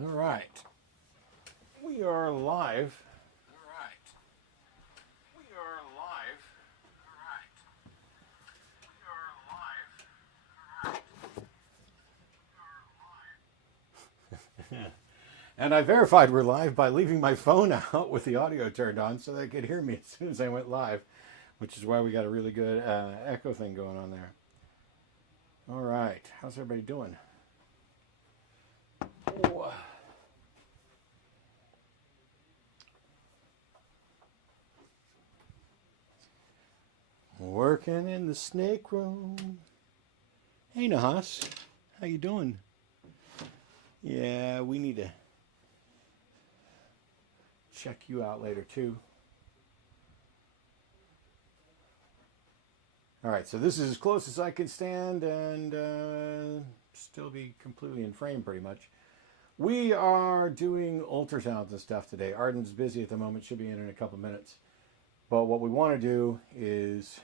All right. We are live. All right. We are live. All right. We are live. All right. And I verified we're live by leaving my phone out with the audio turned on so they could hear me as soon as I went live, which is why we got a really good echo thing going on there. All right. How's everybody doing? Oh. Working in the snake room. Hey, Nahas. How you doing? Yeah, we need to check you out later, too. All right, so this is as close as I can stand and still be completely in frame, pretty much. We are doing ultrasounds and stuff today. Arden's busy at the moment. Should be in a couple minutes. But what we want to do is...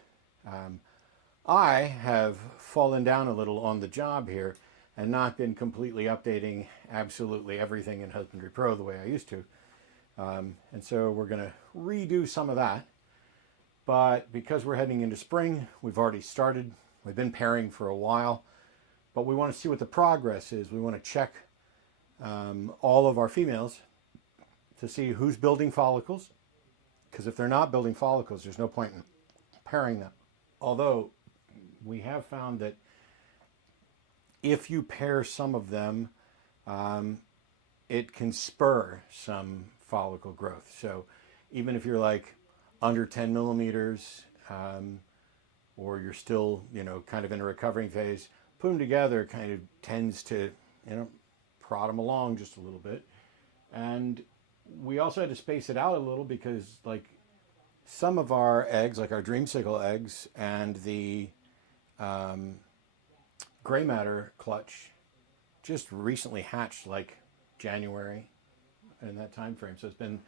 I have fallen down a little on the job here and not been completely updating absolutely everything in Husbandry Pro the way I used to. And so we're going to redo some of that. But because we're heading into spring, we've already started. We've been pairing for a while. But we want to see what the progress is. We want to check all of our females to see who's building follicles. Because if they're not building follicles, there's no point in pairing them. Although we have found that if you pair some of them, it can spur some follicle growth. So even if you're like under 10 millimeters, or you're still, kind of in a recovering phase, put them together kind of tends to, prod them along just a little bit. And we also had to space it out a little because some of our eggs, like our dreamsicle eggs and the gray matter clutch, just recently hatched like January in that time frame. So it's been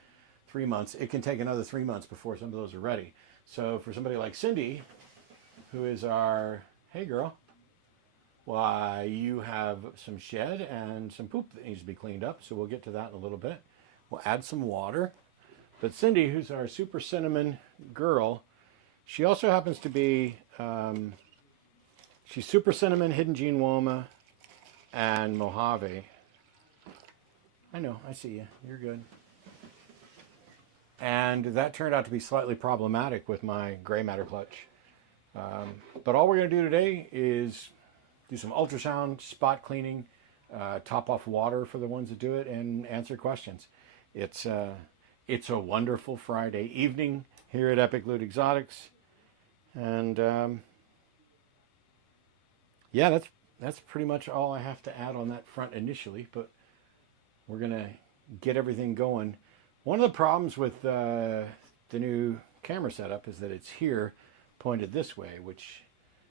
3 months. It can take another 3 months before some of those are ready. So for somebody like Cindy, who is our, hey girl, why, you have some shed and some poop that needs to be cleaned up. So we'll get to that in a little bit. We'll add some water. But Cindy, who's our super cinnamon girl, she also happens to be, she's super cinnamon, hidden gene woma, and Mojave. I know, I see you. You're good. And that turned out to be slightly problematic with my gray matter clutch. But all we're going to do today is do some ultrasound, spot cleaning, top off water for the ones that do it, and answer questions. It's a wonderful Friday evening here at Epic Loot Exotics. And yeah, that's pretty much all I have to add on that front initially, but we're going to get everything going. One of the problems with the new camera setup is that it's here pointed this way, which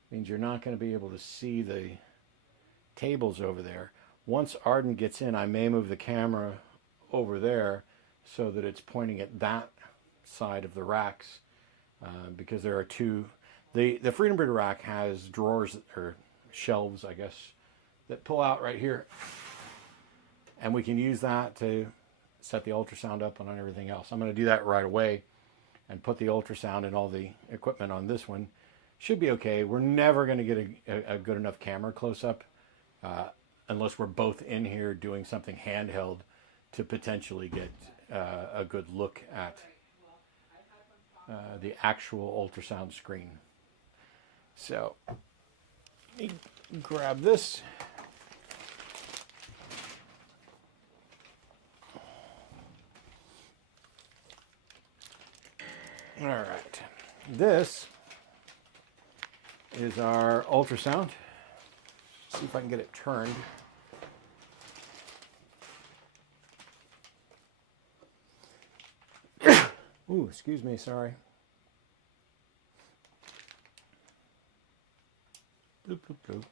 means you're not going to be able to see the tables over there. Once Arden gets in, I may move the camera over there so that it's pointing at that side of the racks, because there are two. The Freedom Breeder rack has drawers, or shelves, I guess, that pull out right here. And we can use that to set the ultrasound up and on everything else. I'm going to do that right away and put the ultrasound and all the equipment on this one. Should be okay. We're never going to get a good enough camera close up unless we're both in here doing something handheld to potentially get a good look at the actual ultrasound screen. So let me grab this. All right, this is our ultrasound. See if I can get it turned. Ooh, excuse me, sorry. Bloop, bloop, bloop.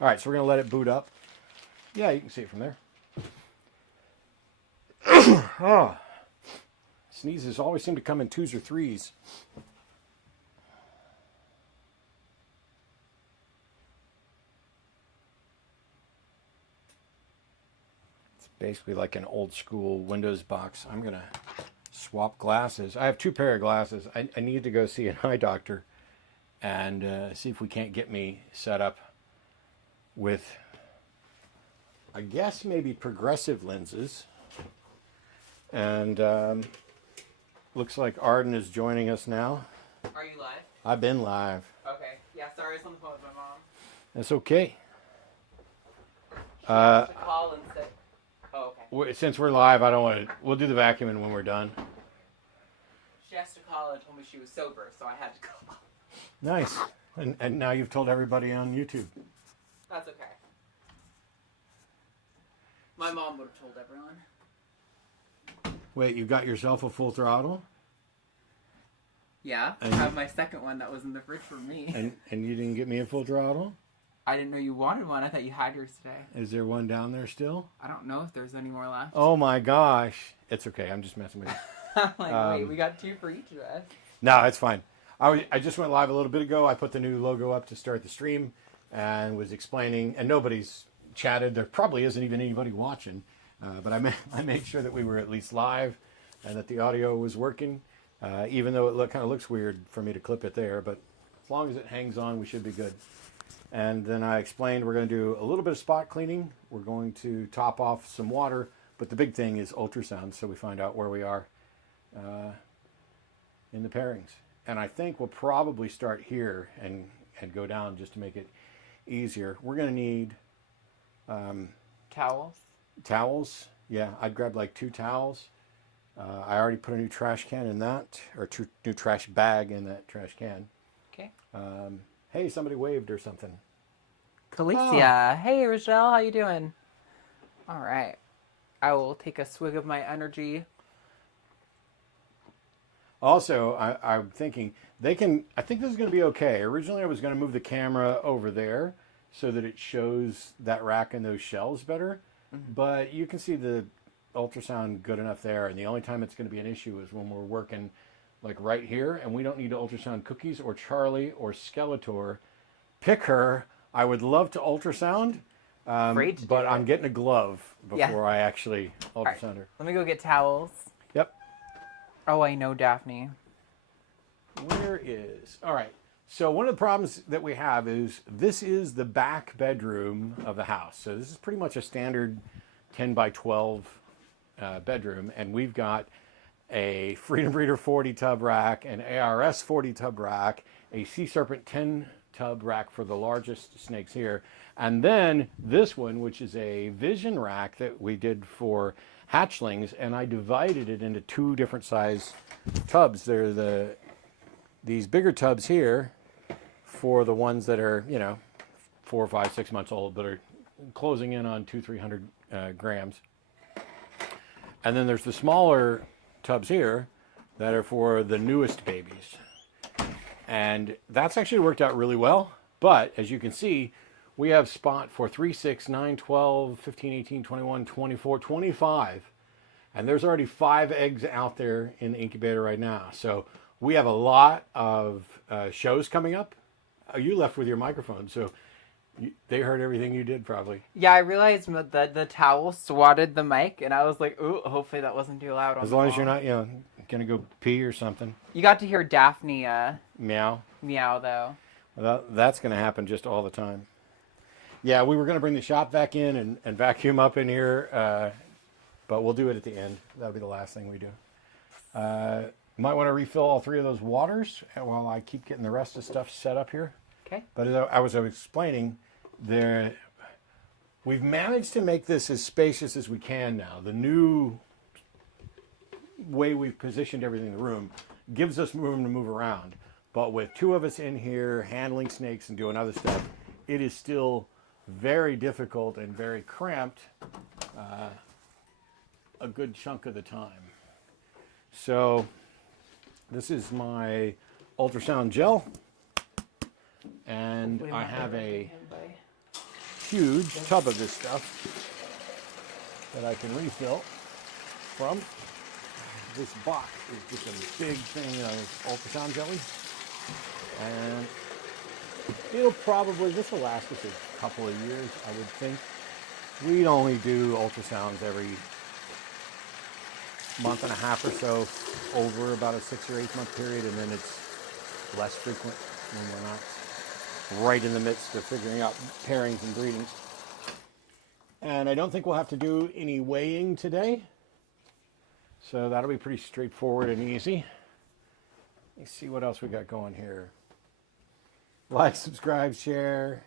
All right, so we're going to let it boot up. Yeah, you can see it from there. Oh, sneezes always seem to come in 2s or 3s. basically like an old school Windows box. I'm going to swap glasses. I have 2 pair of glasses. I need to go see an eye doctor and see if we can't get me set up with, I guess, maybe progressive lenses. And looks like Arden is joining us now. Are you live? I've been live. Okay. Yeah, sorry, I was on the phone with my mom. That's okay. She has to call and say... Oh, okay. Since we're live, I don't want to... We'll do the vacuuming when we're done. She has to call and told me she was sober, so I had to call. Nice. And now you've told everybody on YouTube. That's okay. My mom would have told everyone. Wait, you got yourself a full throttle? Yeah, I have my second one that was in the fridge for me. And you didn't get me a full throttle? I didn't know you wanted one. I thought you had yours today. Is there one down there still? I don't know if there's any more left. Oh my gosh. It's okay. I'm just messing with you. I'm like, wait, we got 2 for each of us. No, it's fine. I just went live a little bit ago. I put the new logo up to start the stream and was explaining, and nobody's chatted. There probably isn't even anybody watching. But I made sure that we were at least live and that the audio was working, even though it kind of looks weird for me to clip it there. But as long as it hangs on, we should be good. And then I explained we're going to do a little bit of spot cleaning. We're going to top off some water. But the big thing is ultrasound, so we find out where we are in the pairings. And I think we'll probably start here and go down just to make it easier. We're going to need... Towels? Towels. Yeah, I'd grab like 2 towels. I already put a new trash can in that, or new trash bag in that trash can. Okay. Hey, somebody waved or something. Calicia. Oh. Hey, Rochelle. How you doing? All right. I will take a swig of my energy. Also, I'm thinking I think this is going to be okay. Originally, I was going to move the camera over there so that it shows that rack and those shelves better. Mm-hmm. But you can see the ultrasound good enough there, and the only time it's going to be an issue is when we're working like right here, and we don't need to ultrasound Cookies or Charlie or Skeletor. Pick her. I would love to ultrasound, but I'm getting a glove before I actually ultrasound her. Let me go get towels. Yep. Oh, I know, Daphne. Where is... All right. So one of the problems that we have is this is the back bedroom of the house. So this is pretty much a standard 10 by 12 bedroom. And we've got a Freedom Breeder 40 tub rack, an ARS 40 tub rack, a Sea Serpent 10 tub rack for the largest snakes here. And then this one, which is a Vision rack that we did for hatchlings. And I divided it into 2 different size tubs. They're these bigger tubs here for the ones that are, 4, 5, 6 months old, but are closing in on 200-300 grams. And then there's the smaller tubs here that are for the newest babies. And that's actually worked out really well. But as you can see, we have spot for 3, 6, 9, 12, 15, 18, 21, 24, 25. And there's already 5 eggs out there in the incubator right now. So we have a lot of shows coming up. You left with your microphone, so they heard everything you did probably. Yeah, I realized that the towel swatted the mic, and I was like, ooh, hopefully that wasn't too loud. As long as you're not, going to go pee or something. You got to hear Daphne meow. Meow, though. Well, that's going to happen just all the time. Yeah, we were going to bring the shop vac in and vacuum up in here, but we'll do it at the end. That'll be the last thing we do. Might want to refill all 3 of those waters while I keep getting the rest of the stuff set up here. Okay. But as I was explaining, we've managed to make this as spacious as we can now. The new way we've positioned everything in the room gives us room to move around. But with 2 of us in here handling snakes and doing other stuff, it is still very difficult and very cramped a good chunk of the time. So this is my ultrasound gel, and I have a huge tub of this stuff that I can refill from. This box is just a big thing of ultrasound jelly, and this will last us a couple of years, I would think. We only do ultrasounds every month and a half or so over about a 6 or 8 month period, and then it's less frequent when we're not right in the midst of figuring out pairings and breedings. And I don't think we'll have to do any weighing today, so that'll be pretty straightforward and easy. Let's see what else we got going here. Like, subscribe, share.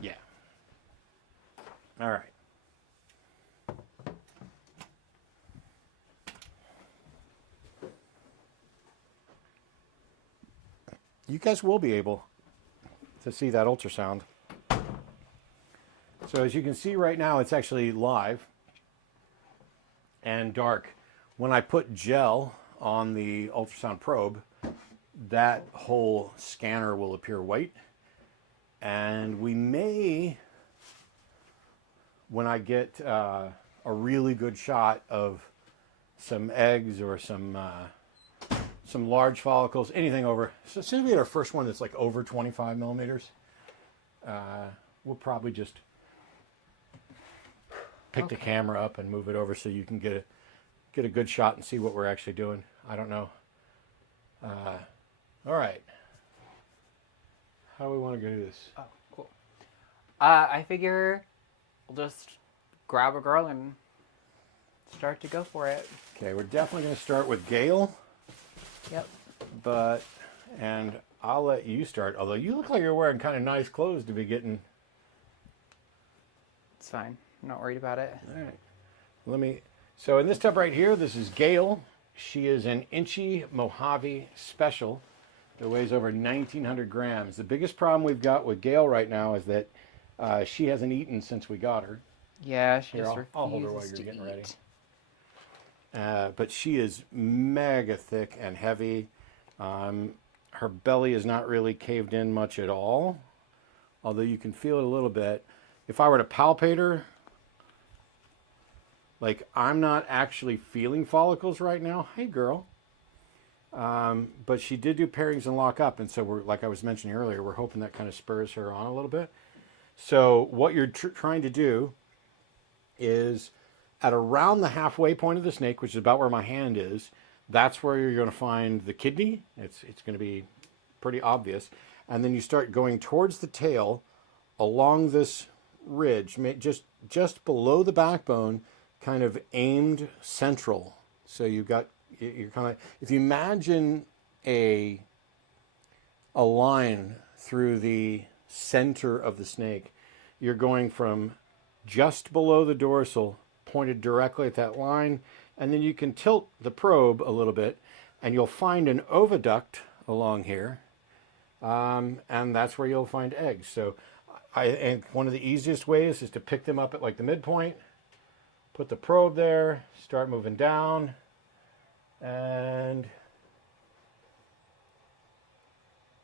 Yeah. All right. You guys will be able to see that ultrasound. So as you can see right now, it's actually live and dark. When I put gel on the ultrasound probe, that whole scanner will appear white. And we may, when I get a really good shot of some eggs or some large follicles, anything over. So as soon as we get our first one that's like over 25 millimeters, we'll probably just pick the camera up and move it over so you can get a good shot and see what we're actually doing. I don't know. All right. How do we want to do this? Oh, cool. I figure we'll just grab a girl and start to go for it. Okay, we're definitely going to start with Gail. Yep. And I'll let you start. Although you look like you're wearing kind of nice clothes to be getting. It's fine. I'm not worried about it. All right. So in this tub right here, this is Gail. She is an Inchy Mojave Special that weighs over 1,900 grams. The biggest problem we've got with Gail right now is that she hasn't eaten since we got her. Yeah, she Here, just I'll hold her while refuses you're to getting eat. ready. But she is mega thick and heavy. Her belly is not really caved in much at all, although you can feel it a little bit. If I were to palpate her, like, I'm not actually feeling follicles right now. Hey, girl. But she did do pairings and lock up, and so we're, like I was mentioning earlier, we're hoping that kind of spurs her on a little bit. So what you're trying to do is at around the halfway point of the snake, which is about where my hand is, that's where you're going to find the kidney. It's going to be pretty obvious. And then you start going towards the tail along this ridge, just below the backbone, kind of aimed central. So you're kind of, if you imagine a line through the center of the snake, you're going from just below the dorsal, pointed directly at that line, and then you can tilt the probe a little bit, and you'll find an oviduct along here, and that's where you'll find eggs. So, and one of the easiest ways is to pick them up at like the midpoint, put the probe there, start moving down, and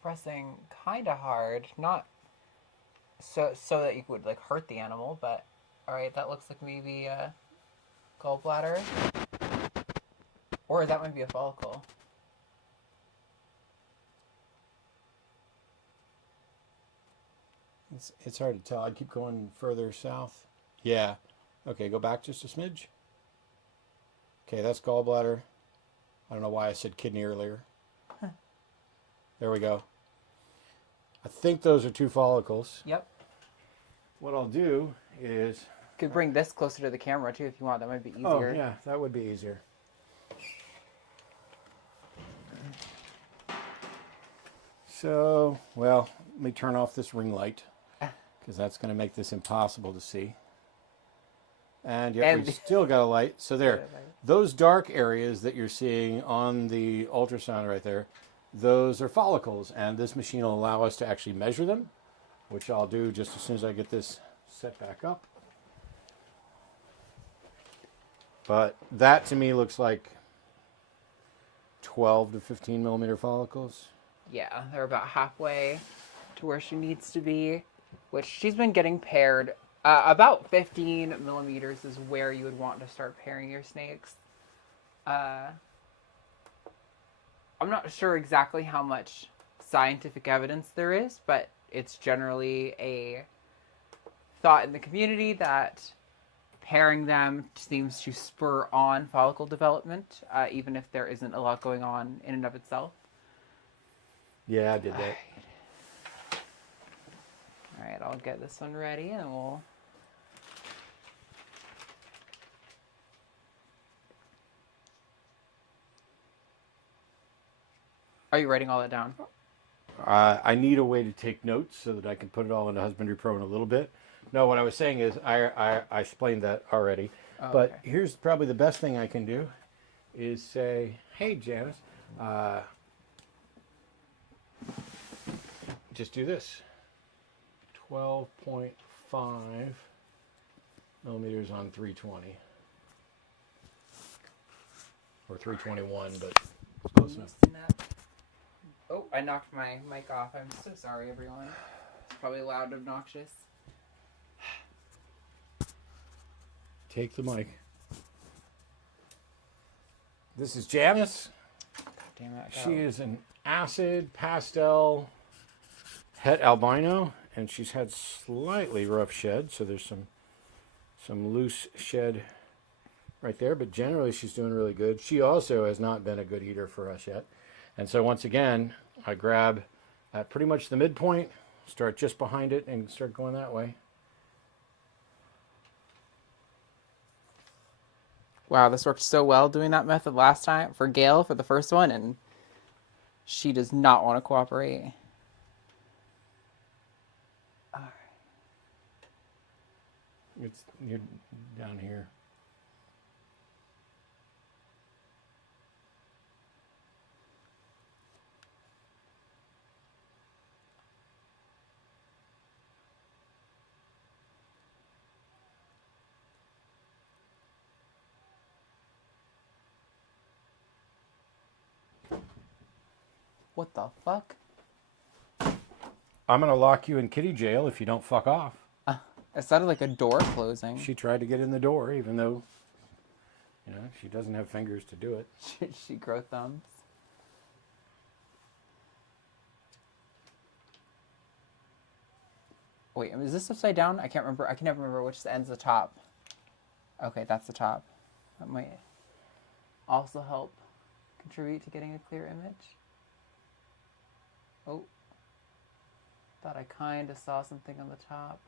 Pressing kind of hard, not so that you would like hurt the animal, but all right, that looks like maybe a gallbladder, or that might be a follicle. it's hard to tell. I'd keep going further south. Yeah. Okay, go back just a smidge. Okay, that's gallbladder. I don't know why I said kidney earlier. Huh. There we go. I think those are 2 follicles. Yep. What I'll do is... Could bring this closer to the camera too if you want. That might be easier. Oh, yeah, that would be easier. So, well, let me turn off this ring light, because that's going to make this impossible to see. And yet we've still got a light. So there, those dark areas that you're seeing on the ultrasound right there, those are follicles, and this machine will allow us to actually measure them, which I'll do just as soon as I get this set back up. But that to me looks like 12 to 15 millimeter follicles. Yeah, they're about halfway to where she needs to be, which she's been getting paired. About 15 millimeters is where you would want to start pairing your snakes. I'm not sure exactly how much scientific evidence there is, but it's generally a thought in the community that pairing them seems to spur on follicle development, even if there isn't a lot going on in and of itself. Yeah, I did that. All right, I'll get this one ready and we'll... Are you writing all that down? I need a way to take notes so that I can put it all into Husbandry Pro in a little bit. No, what I was saying is I explained that already. Oh, but okay. here's probably the best thing I can do is say, hey, Janice, just do this. 12.5 millimeters on 320. Or 321, but it's close enough. Oh, I knocked my mic off. I'm so sorry, everyone. It's probably loud and obnoxious. Take the mic. This is Janice. God damn it. She is an acid pastel het albino, and she's had slightly rough shed, so there's some loose shed right there, but generally she's doing really good. She also has not been a good eater for us yet. And so once again, I grab at pretty much the midpoint, start just behind it, and start going that way. Wow, this worked so well doing that method last time for Gail for the first one, and she does not want to cooperate. All right. You're down here. What the fuck? I'm going to lock you in kitty jail if you don't fuck off. It sounded like a door closing. She tried to get in the door, even though, she doesn't have fingers to do it. She grow thumbs. Wait, is this upside down? I can't remember. I can never remember which end's the top. Okay, that's the top. That might also help contribute to getting a clear image. Oh. Thought I kind of saw something on the top.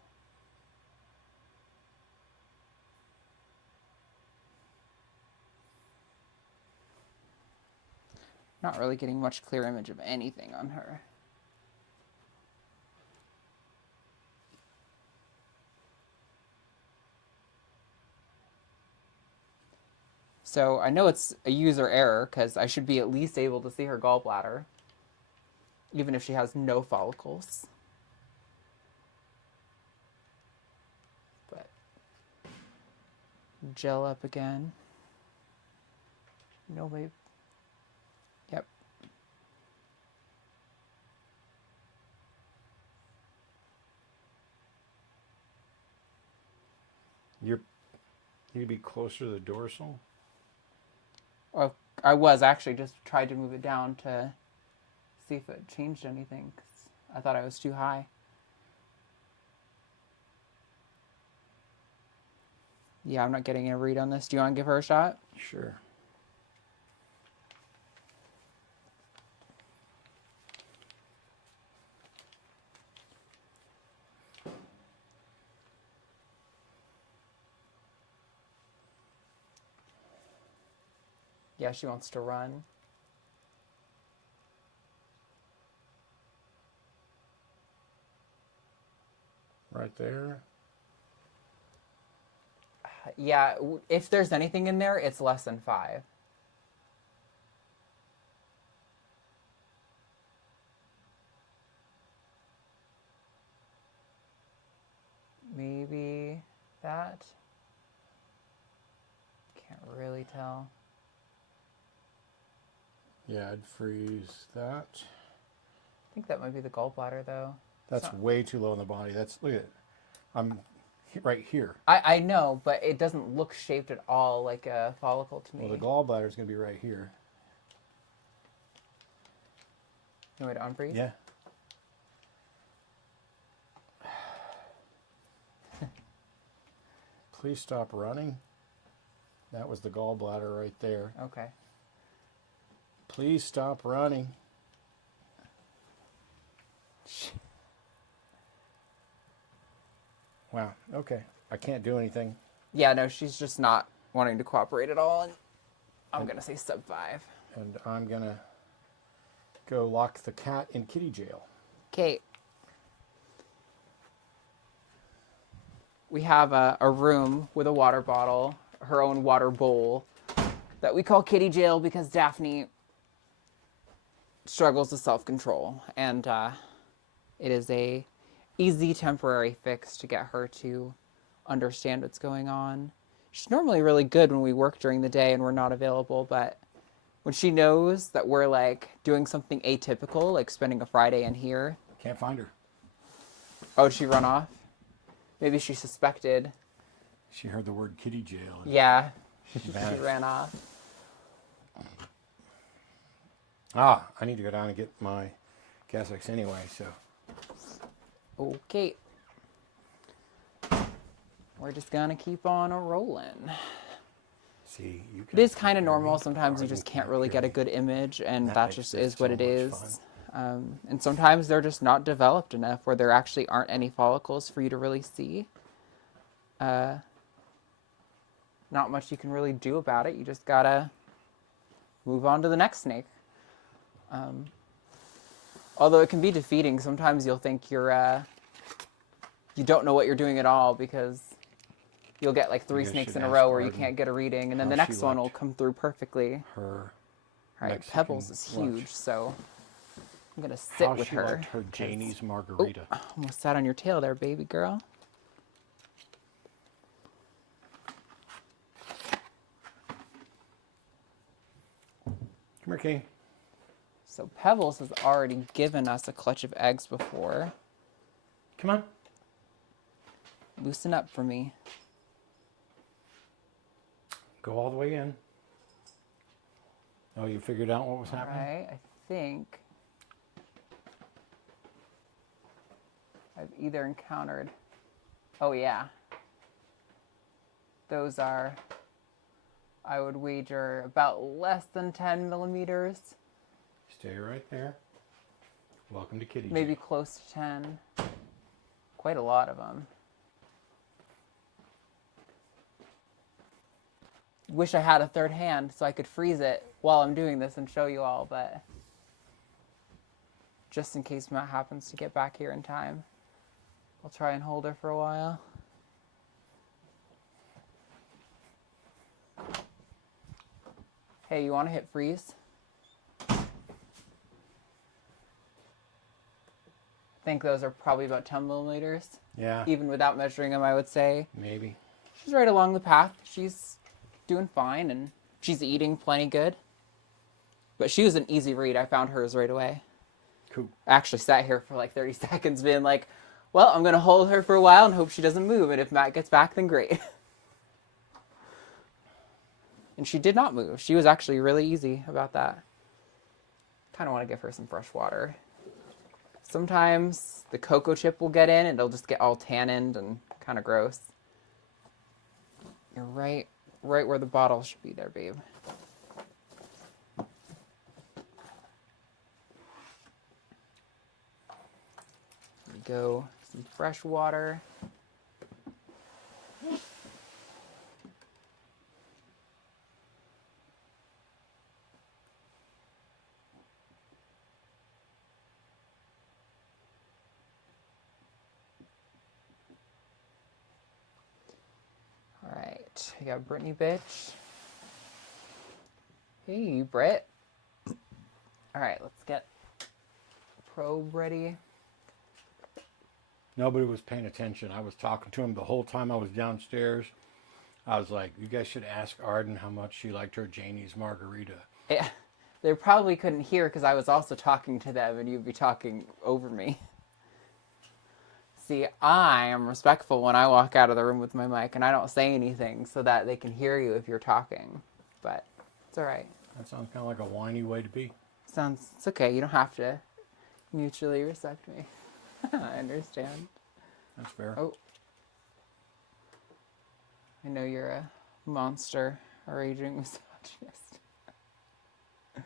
Not really getting much clear image of anything on her. So I know it's a user error because I should be at least able to see her gallbladder, even if she has no follicles. But gel up again. No way. Yep. You need to be closer to the dorsal. Well, I was actually just tried to move it down to see if it changed anything, 'cause I thought I was too high. Yeah, I'm not getting a read on this. Do you want to give her a shot? Sure. Yeah, she wants to run. Right there. Yeah, if there's anything in there, it's less than 5. Maybe that? Can't really tell. Yeah, I'd freeze that. I think that might be the gallbladder, though. That's way too low in the body. Look at it. I'm right here. I know, but it doesn't look shaped at all like a follicle to me. Well, the gallbladder is going to be right here. You want me to unfreeze? Yeah. Please stop running. That was the gallbladder right there. Okay. Please stop running. Wow, okay. I can't do anything. Yeah, no, she's just not wanting to cooperate at all. And I'm going to say sub 5. And I'm going to go lock the cat in kitty jail. Okay. We have a room with a water bottle, her own water bowl, that we call kitty jail because Daphne struggles with self-control. And it is a easy temporary fix to get her to understand what's going on. She's normally really good when we work during the day and we're not available, but when she knows that we're like doing something atypical, like spending a Friday in here. Can't find her. Oh, did she run off? Maybe she suspected. She heard the word kitty jail. Yeah, she vanished. ran off. Ah, I need to go down and get my Casex anyway, so. Okay. We're just gonna keep on rolling. See, you It is kind of normal. Sometimes you just can't really get a good image, and that just is what it is. And sometimes they're just not developed enough where there actually aren't any follicles for you to really see. Not much you can really do about it. You just gotta move on to the next snake. Although it can be defeating. Sometimes you'll think you don't know what you're doing at all because you'll get like 3 snakes in a row where you can't get a reading, and then the next one will come through perfectly. Her All right, Mexican Pebbles is huge, lunch. so I'm gonna sit How with she her. liked her Janie's margarita. Oh, almost sat on your tail there, baby girl. Come here, King. So Pebbles has already given us a clutch of eggs before. Come on. Loosen up for me. Go all the way in. Oh, you figured out what was All happening? right, I think I've either encountered... Oh, yeah. Those are, I would wager, about less than 10 millimeters. Stay right there. Welcome to kitty Maybe jail. close to 10. Quite a lot of them. Wish I had a third hand so I could freeze it while I'm doing this and show you all, but just in case Matt happens to get back here in time, I'll try and hold her for a while. Hey, you want to hit freeze? I think those are probably about 10 millimeters. Yeah, Even without measuring them, I would say. maybe. She's right along the path. She's doing fine, and she's eating plenty good. But she was an easy read. I found hers right away. Cool. I actually sat here for like 30 seconds being like, well, I'm going to hold her for a while and hope she doesn't move. And if Matt gets back, then great. And she did not move. She was actually really easy about that. Kind of want to give her some fresh water. Sometimes the cocoa chip will get in and it'll just get all tanned and kind of gross. You're right where the bottle should be there, babe. There we go. Some fresh water. Alright, I got Brittany bitch. Hey, Britt. Alright, let's get probe ready. Nobody was paying attention. I was talking to him the whole time I was downstairs. I was like, you guys should ask Arden how much she liked her Janie's margarita. Yeah, they probably couldn't hear because I was also talking to them and you'd be talking over me. See, I am respectful when I walk out of the room with my mic and I don't say anything so that they can hear you if you're talking. But it's all right. That sounds kind of like a whiny way to be. It's okay. You don't have to mutually respect me. I understand. That's fair. Oh. I know you're a monster, a raging misogynist. I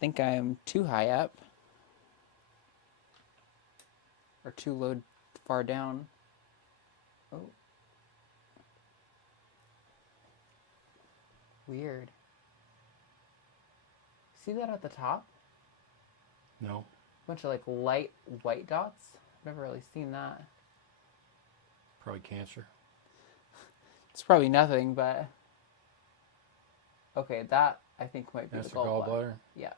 think I am too high up. Or too low, far down. Oh. Weird. See that at the top? No. A bunch of like light white dots. I've never really seen that. Probably cancer. It's probably nothing, but okay, that I think might be That's the the gallbladder. gallbladder. Yeah.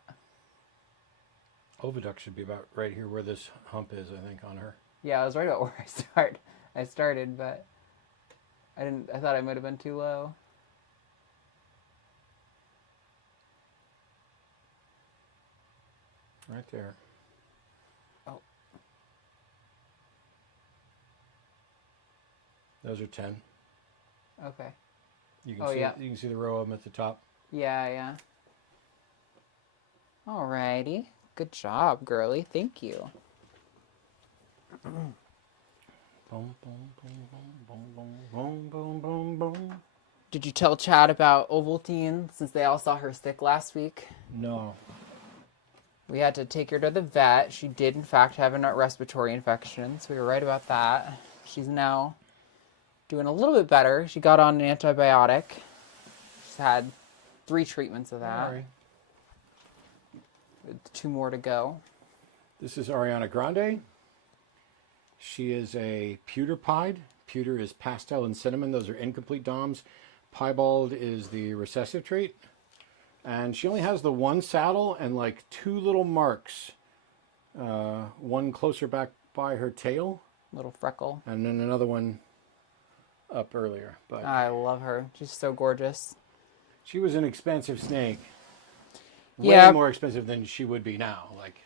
Oviduct should be about right here where this hump is, I think, on her. Yeah, I was right about where I started, but I thought I might have been too low. Right there. Oh. Those are 10. Okay. You can see yeah. you can see the row of them at the top. Yeah. Alrighty. Good job, girly. Thank you. Boom, boom, boom, boom, boom, boom, boom, boom, boom. Did you tell Chad about Ovaltine since they all saw her sick last week? No. We had to take her to the vet. She did, in fact, have a respiratory infection, so we were right about that. She's now doing a little bit better. She got on an antibiotic. She's had 3 treatments of that. Sorry. With 2 more to go. This is Ariana Grande. She is a pewter pied. Pewter is pastel and cinnamon. Those are incomplete DOMs. Piebald is the recessive trait. And she only has the 1 saddle and like 2 little marks. One closer back by her tail. Little freckle. And then another one up earlier. But I love her. She's so gorgeous. she was an expensive snake. Yeah. Way more expensive than she would be now. Like,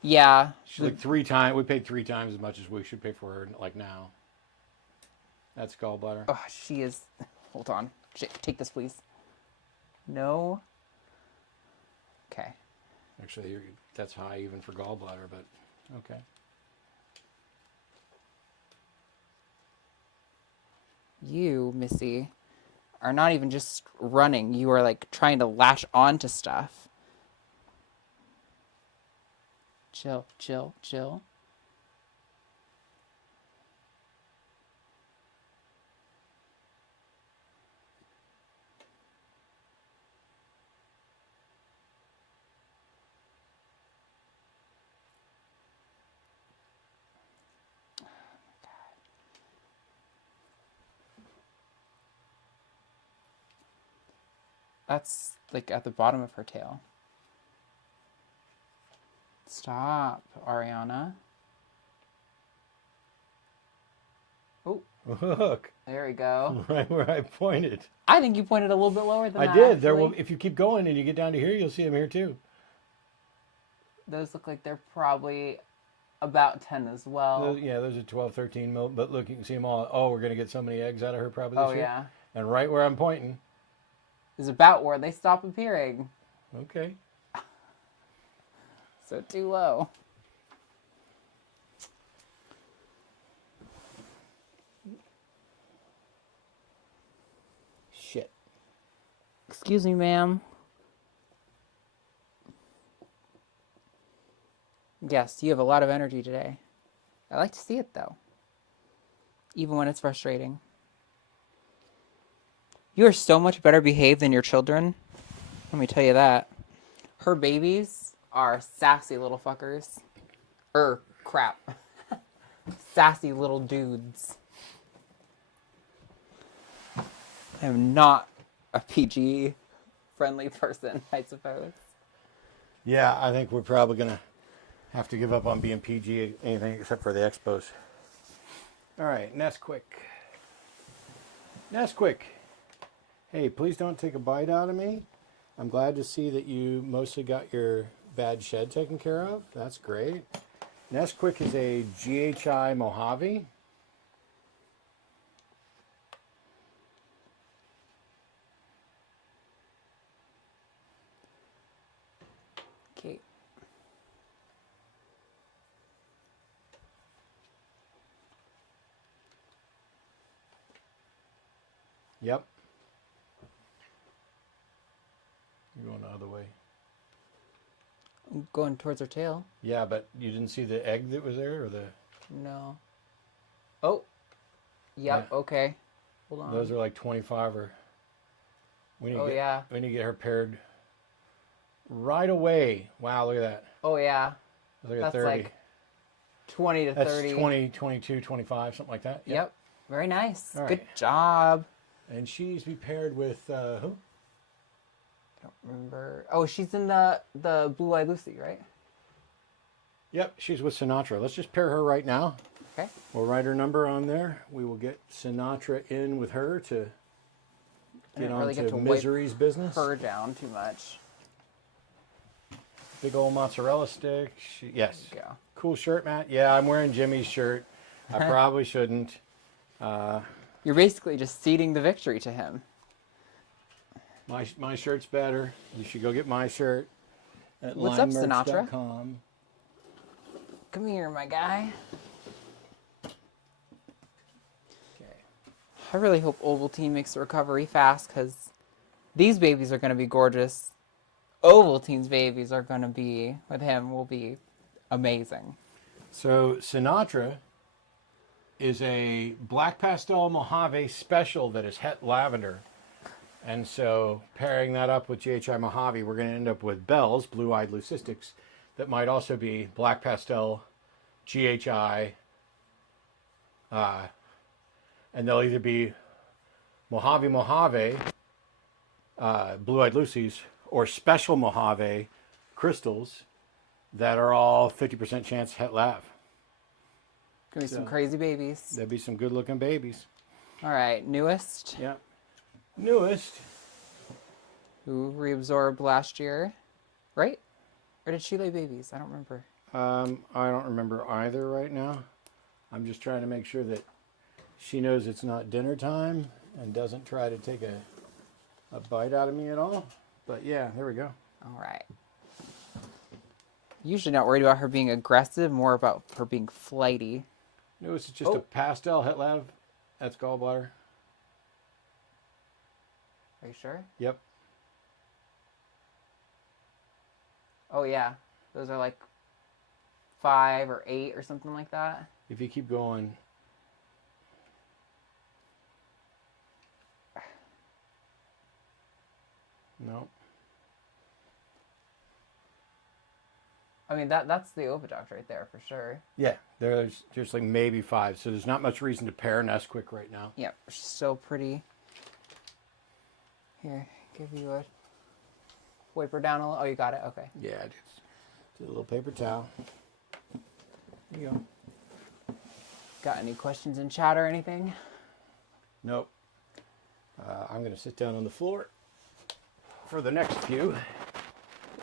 yeah. she's like 3 times. We paid 3 times as much as we should pay for her like now. That's gallbladder. Oh, she is. Hold on. Take this, please. No. Okay. Actually, that's high even for gallbladder, but okay. You, Missy, are not even just running. You are like trying to latch on to stuff. Chill, chill, chill. That's like at the bottom of her tail. Stop, Ariana. Oh, Look, there we go. right where I pointed. I think you pointed a little bit lower than I that. did. There actually. will. If you keep going and you get down to here, you'll see them here too. Those look like they're probably about 10 as well. Those are 12, 13 mil. But look, you can see them all. Oh, we're gonna get so many eggs out of her probably this Oh, year. yeah. And right where I'm pointing. Is about where they stop appearing. Okay. So too low. Shit. Excuse me, ma'am. Yes, you have a lot of energy today. I like to see it, though. Even when it's frustrating. You are so much better behaved than your children. Let me tell you that. Her babies are sassy little fuckers. Crap. Sassy little dudes. I am not a PG-friendly person, I suppose. Yeah, I think we're probably gonna have to give up on being PG anything except for the expos. All right, Nesquik. Nesquik. Hey, please don't take a bite out of me. I'm glad to see that you mostly got your bad shed taken care of. That's great. Nesquik is a GHI Mojave. Okay. Yep. You're going the other way. I'm going towards her tail. Yeah, but you didn't see the egg that was there, or the... No. Oh. Yep, Yeah. okay. Hold on. Those are like 25 or... We need Oh, yeah. We need to get her paired right away. Wow, look at that. Oh, yeah. Look at That's 30. like 20 to That's 30. 20, 22, 25, something like that. Yep. Very nice. All Good right. job. And she's be paired with who? I don't remember. Oh, she's in the Blue-Eyed Lucy, right? Yep, she's with Sinatra. Let's just pair her right now. Okay. We'll write her number on there. We will get Sinatra in with her to get on really get to to wipe Misery's business. her down too much. Big old mozzarella stick. Yes. There you go. Cool shirt, Matt. Yeah, I'm wearing Jimmy's shirt. I probably shouldn't. You're basically just ceding the victory to him. My shirt's better. You should go get my shirt at What's up, Sinatra? linemerch.com. Come here, my guy. Okay. I really hope Ovaltine makes the recovery fast because these babies are going to be gorgeous. Ovaltine's babies are going to be, with him, will be amazing. So Sinatra is a black pastel Mojave special that is het lavender. And so pairing that up with GHI Mojave, we're going to end up with Belle's Blue-Eyed Leucistics that might also be black pastel GHI. And they'll either be Mojave Blue-Eyed Lucy's or special Mojave crystals that are all 50% chance het lav. Gonna be some crazy babies. There'll be some good looking babies. All right, newest. Yeah. Newest. Who reabsorbed last year, right? Or did she lay babies? I don't remember. I don't remember either right now. I'm just trying to make sure that she knows it's not dinner time and doesn't try to take a bite out of me at all. But yeah, there we go. All right. Usually not worried about her being aggressive, more about her being flighty. Newest is just a pastel het lav. That's gallbladder. Are you sure? Yep. Oh, yeah. Those are like 5 or 8 or something like that. If you keep going. No. I mean, that's the oviduct right there for sure. Yeah, there's just like maybe 5. So there's not much reason to pair Nesquik right now. Yeah, she's so pretty. Here, give you a wipe her down a little. Oh, you got it? Okay. Yeah, just a little paper towel. There you go. Got any questions in chat or anything? Nope. I'm going to sit down on the floor for the next few.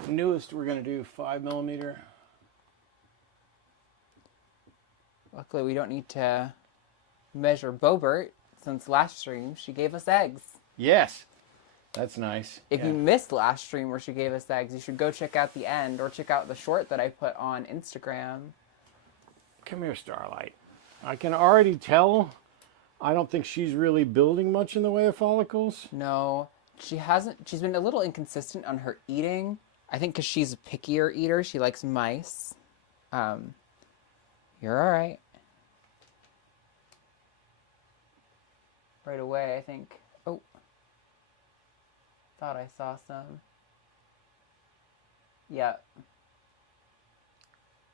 Newest, we're going to do 5mm. Luckily, we don't need to measure Bobert since last stream she gave us eggs. Yes, that's nice. If you missed last stream where she gave us eggs, you should go check out the end or check out the short that I put on Instagram. Come here, Starlight. I can already tell. I don't think she's really building much in the way of follicles. No, she hasn't. She's been a little inconsistent on her eating. I think because she's a pickier eater. She likes mice. You're all right. Right away, I think. Oh. Thought I saw some. Yeah.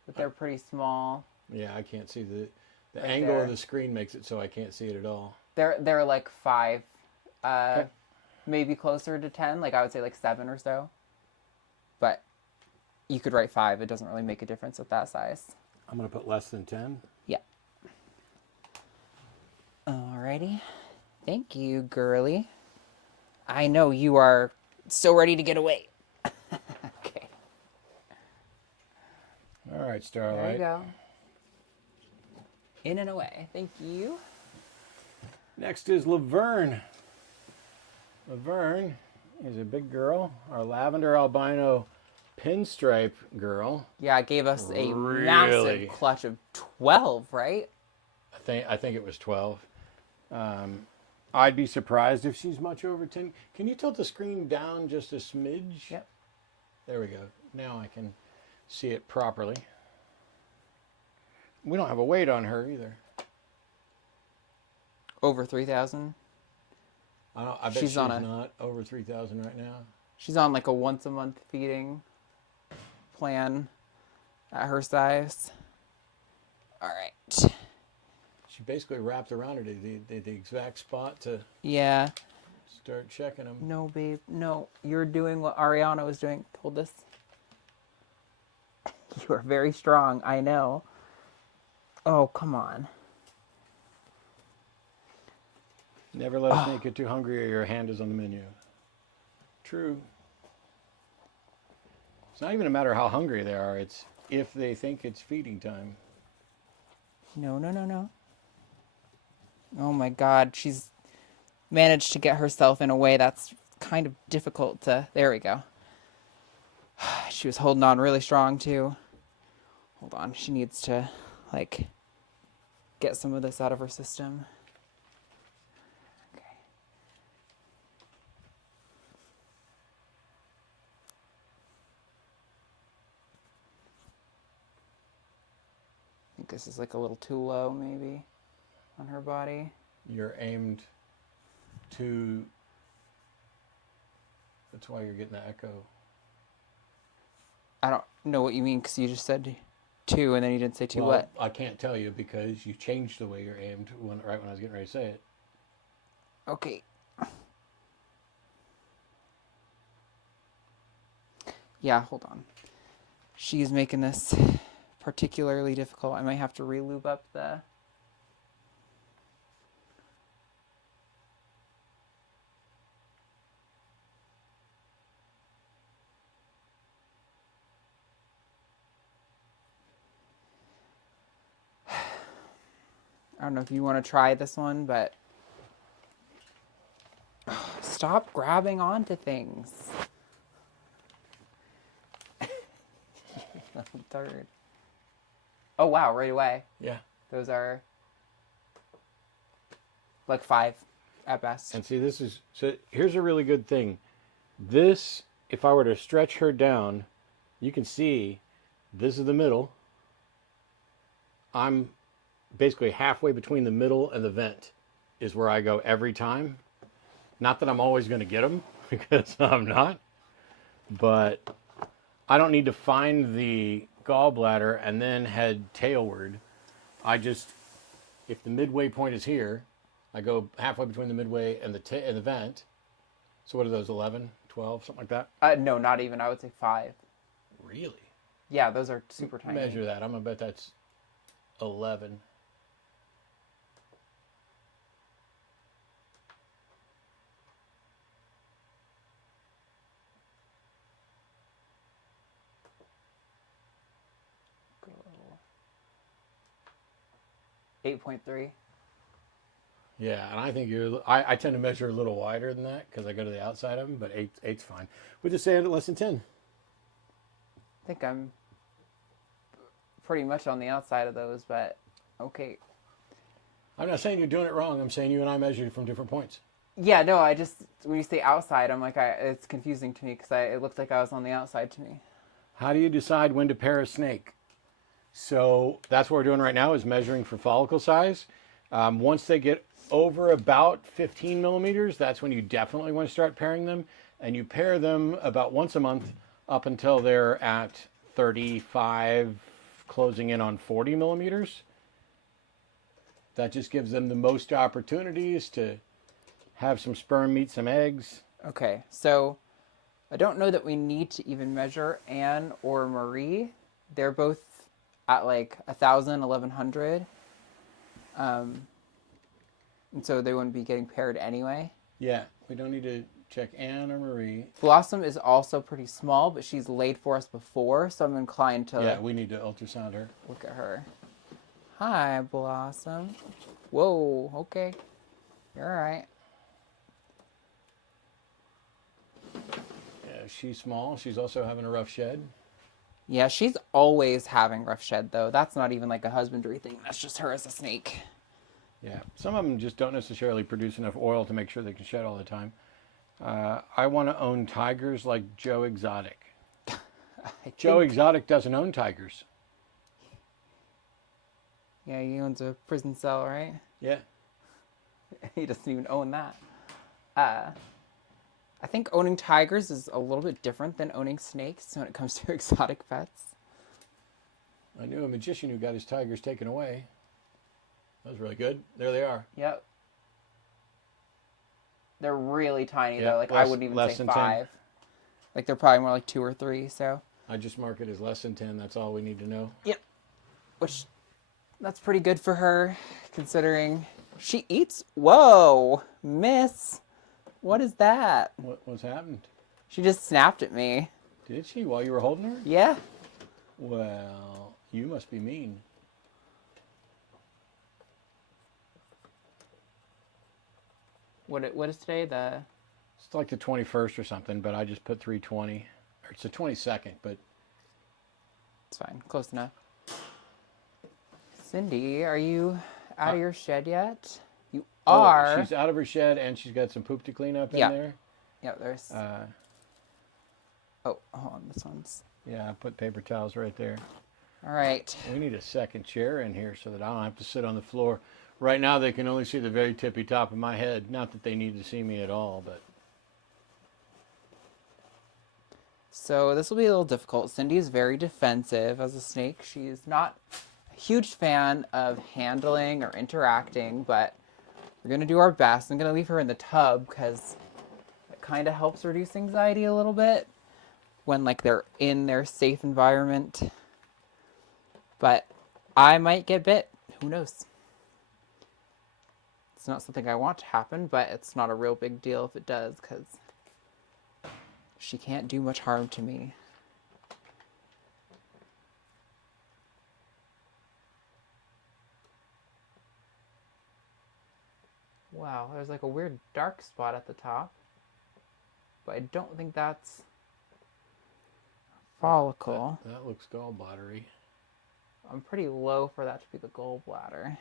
But they're pretty small. Yeah, I can't see the Right angle there. of the screen makes it so I can't see it at all. They're like 5. Okay. Maybe closer to 10. Like I would say like 7 or so. But you could write 5. It doesn't really make a difference at that size. I'm going to put less than 10. Yeah. Alrighty. Thank you, girly. I know you are so ready to get away. Okay. All right, There you Starlight. go. In and away. Thank you. Next is Laverne. Laverne is a big girl, our lavender albino pinstripe girl. Yeah, it gave us a Really? massive clutch of 12, right? I think it was 12. I'd be surprised if she's much over 10. Can you tilt the screen down just a smidge? Yep. There we go. Now I can see it properly. We don't have a weight on her either. Over 3,000. I bet she's not over 3,000 right now. She's on like a once a month feeding plan at her size. All right. She basically wrapped around her the exact spot to start checking them. No, babe. No. You're doing what Ariana was doing. Hold this. You are very strong. I know. Oh, come on. Never let a snake get too hungry or your hand is on the menu. True. It's not even a matter of how hungry they are. It's if they think it's feeding time. No, no, no, no. Oh my God. She's managed to get herself in a way that's kind of difficult to... There we go. She was holding on really strong too. Hold on. She needs to, like, get some of this out of her system. Okay. I think this is like a little too low, maybe, on her body. You're aimed to... That's why you're getting the echo. I don't know what you mean, because you just said 2, and then you didn't say 2 well, what? I can't tell you because you changed the way you're aimed right when I was getting ready to say it. Okay. Yeah, hold on. She's making this particularly difficult. I might have to re-lube up the... I don't know if you want to try this one, but stop grabbing onto things. Third. Oh wow, right away. Yeah. Those are like 5 at best. And see, so here's a really good thing. This, if I were to stretch her down, you can see this is the middle. I'm basically halfway between the middle and the vent is where I go every time. Not that I'm always going to get them, because I'm not. But I don't need to find the gallbladder and then head tailward. I just, if the midway point is here, I go halfway between the midway and the vent. So what are those, 11, 12, something like that? No, not even. I would say 5. Really? Yeah, those are super tiny. Measure that. I'm going to bet that's 11. Go 8.3. Yeah, and I think I tend to measure a little wider than that because I go to the outside of them, but eight's fine. We'll just say it at less than 10. I think I'm pretty much on the outside of those, but okay. I'm not saying you're doing it wrong. I'm saying you and I measured from different points. Yeah, no, I just, when you say outside, I'm like, it's confusing to me because it looked like I was on the outside to me. How do you decide when to pair a snake? So that's what we're doing right now is measuring for follicle size. Once they get over about 15 millimeters, that's when you definitely want to start pairing them. And you pair them about once a month up until they're at 35, closing in on 40 millimeters. That just gives them the most opportunities to have some sperm meet some eggs. Okay, so I don't know that we need to even measure Anne or Marie. They're both at like 1,000, 1,100. And so they wouldn't be getting paired anyway. Yeah, we don't need to check Anne or Marie. Blossom is also pretty small, but she's laid for us before, so I'm inclined to... Yeah, we need to ultrasound her. Look at her. Hi, Blossom. Whoa, okay. You're all right. Yeah, she's small. She's also having a rough shed. Yeah, she's always having rough shed, though. That's not even like a husbandry thing. That's just her as a snake. Yeah, some of them just don't necessarily produce enough oil to make sure they can shed all the time. I want to own tigers like Joe Exotic. Joe Exotic doesn't own tigers. Yeah, he owns a prison cell, right? Yeah. He doesn't even own that. I think owning tigers is a little bit different than owning snakes when it comes to exotic pets. I knew a magician who got his tigers taken away. That was really good. There they are. Yep. They're really tiny, Yeah, though. Like, I wouldn't even less say than 5. 10. Like, they're probably more like 2 or 3, so. I just mark it as less than 10. That's all we need to know. Yep. Which, that's pretty good for her, considering she eats. Whoa, miss. What is that? What's happened? She just snapped at me. Did she while you were holding her? Yeah. Well, you must be mean. What is today? It's like the 21st or something, but I just put 320. Or it's the 22nd, but It's fine. Close enough. Cindy, are you out of your shed yet? You are. She's out of her shed and she's got some poop to clean up in Yeah. there. Yeah, there's. Oh, hold on. This one's. Yeah, I put paper towels right there. All right. We need a second chair in here so that I don't have to sit on the floor. Right now they can only see the very tippy top of my head. Not that they need to see me at all, but So this will be a little difficult. Cindy is very defensive as a snake. She's not a huge fan of handling or interacting, but we're going to do our best. I'm going to leave her in the tub because it kind of helps reduce anxiety a little bit when like they're in their safe environment. But I might get bit. Who knows? It's not something I want to happen, but it's not a real big deal if it does because she can't do much harm to me. Wow, there's like a weird dark spot at the top. But I don't think that's a follicle. that looks gallbladdery. I'm pretty low for that to be the gallbladder.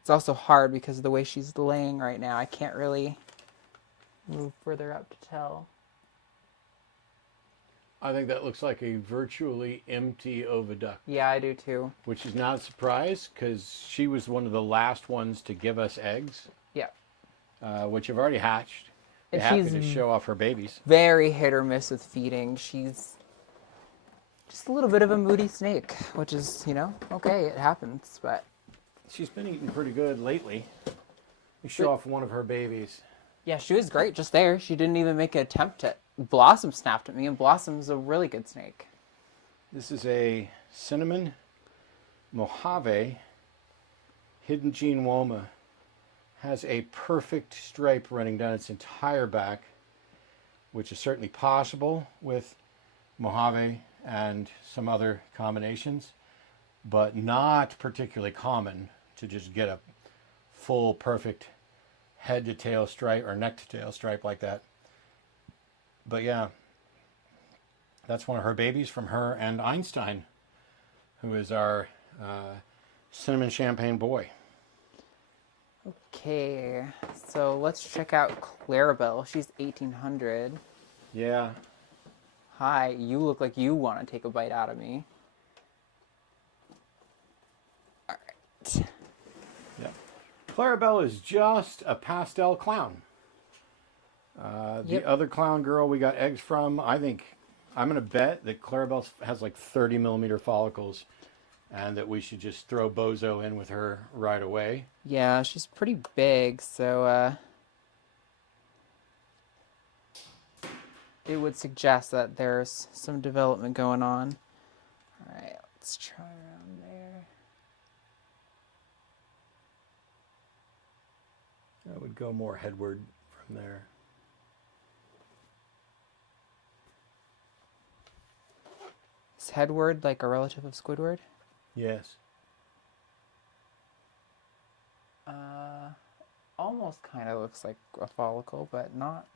It's also hard because of the way she's laying right now. I can't really move further up to tell. I think that looks like a virtually empty oviduct, Yeah, I do too. which is not a surprise because she was one of the last ones to give us eggs, Yeah. which have already hatched. They're And happy to she's show off her babies. very hit or miss with feeding. She's just a little bit of a moody snake, which is, okay, it happens, but She's been eating pretty good lately. We show off one of her babies. yeah, she was great just there. She didn't even make an attempt to. Blossom snapped at me, and Blossom's a really good snake. This is a cinnamon Mojave hidden gene woma. Has a perfect stripe running down its entire back, which is certainly possible with Mojave and some other combinations, but not particularly common to just get a full perfect head to tail stripe or neck to tail stripe like that. But yeah, that's one of her babies from her and Einstein, who is our cinnamon champagne boy. Okay, so let's check out Clarabelle. She's 1800. Yeah. Hi, you look like you want to take a bite out of me. All right. Yeah. Clarabelle is just a pastel clown. The other clown girl we got eggs from, I'm going to bet that Clarabelle has like 30 millimeter follicles and that we should just throw Bozo in with her right away. Yeah, she's pretty big, so it would suggest that there's some development going on. All right, let's try around there. I would go more headward from there. Is Headward like a relative of Squidward? Yes. Almost kind of looks like a follicle, but not.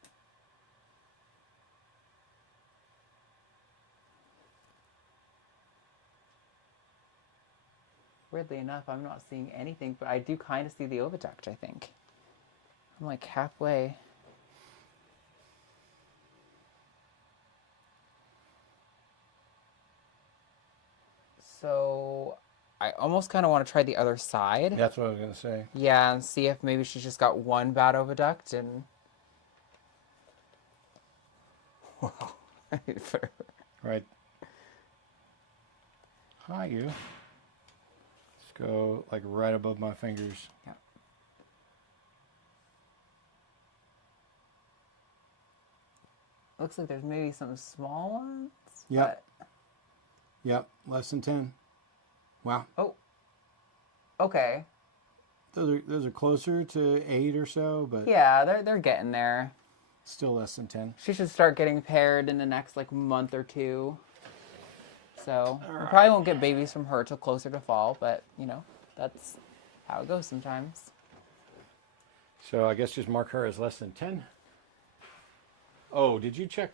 weirdly enough, I'm not seeing anything, but I do kind of see the oviduct, I think. I'm like halfway. So I almost kind of want to try the other side. That's what I was going to say. Yeah, and see if maybe she's just got one bad oviduct and... Wow. Right. Hi, you. Let's go like right above my fingers. Yeah. Looks like there's maybe some small ones. Yep. Yep. Less than 10. Wow. Oh. Okay. Those are closer to 8 or so, but Yeah, they're getting there. still less than 10. She should start getting paired in the next like month or two. So we probably won't get babies from her till closer to fall, but you know, that's how it goes sometimes. So I guess just mark her as less than 10. Oh, did you check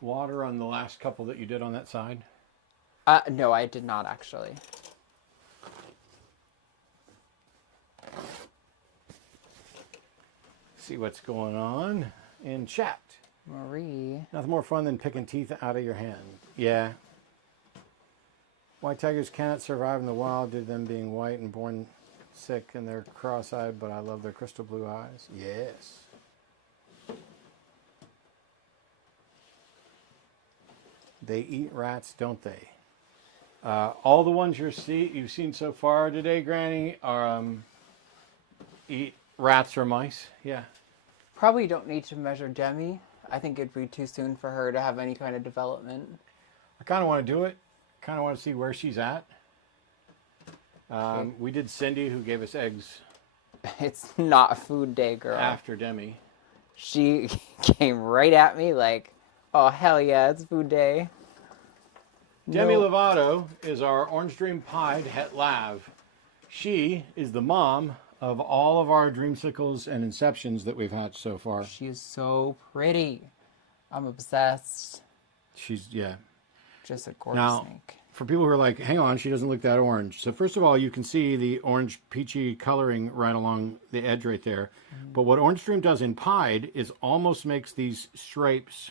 water on the last couple that you did on that side? No, I did not actually. See what's going on in chat. Marie. Nothing more fun than picking teeth out of your hand. Yeah. White tigers cannot survive in the wild due to them being white and born sick and they're cross-eyed, but I love their crystal blue eyes. Yes. They eat rats, don't they? All the ones you've seen so far today, Granny, are eat rats or mice. Yeah. Probably don't need to measure Demi. I think it'd be too soon for her to have any kind of development. I kind of want to do it. Kind of want to see where she's at. We did Cindy, who gave us eggs It's not food day, girl. after Demi. She came right at me like, oh, hell yeah, it's food day. Demi No. Lovato is our Orange Dream Pied Het Lav. She is the mom of all of our dreamsicles and inceptions that we've hatched so far. She is so pretty. I'm obsessed. She's, yeah. Just a gorgeous Now, snake. for people who are like, hang on, she doesn't look that orange. So first of all, you can see the orange peachy coloring right along the edge right there. But what Orange Dream does in Pied is almost makes these stripes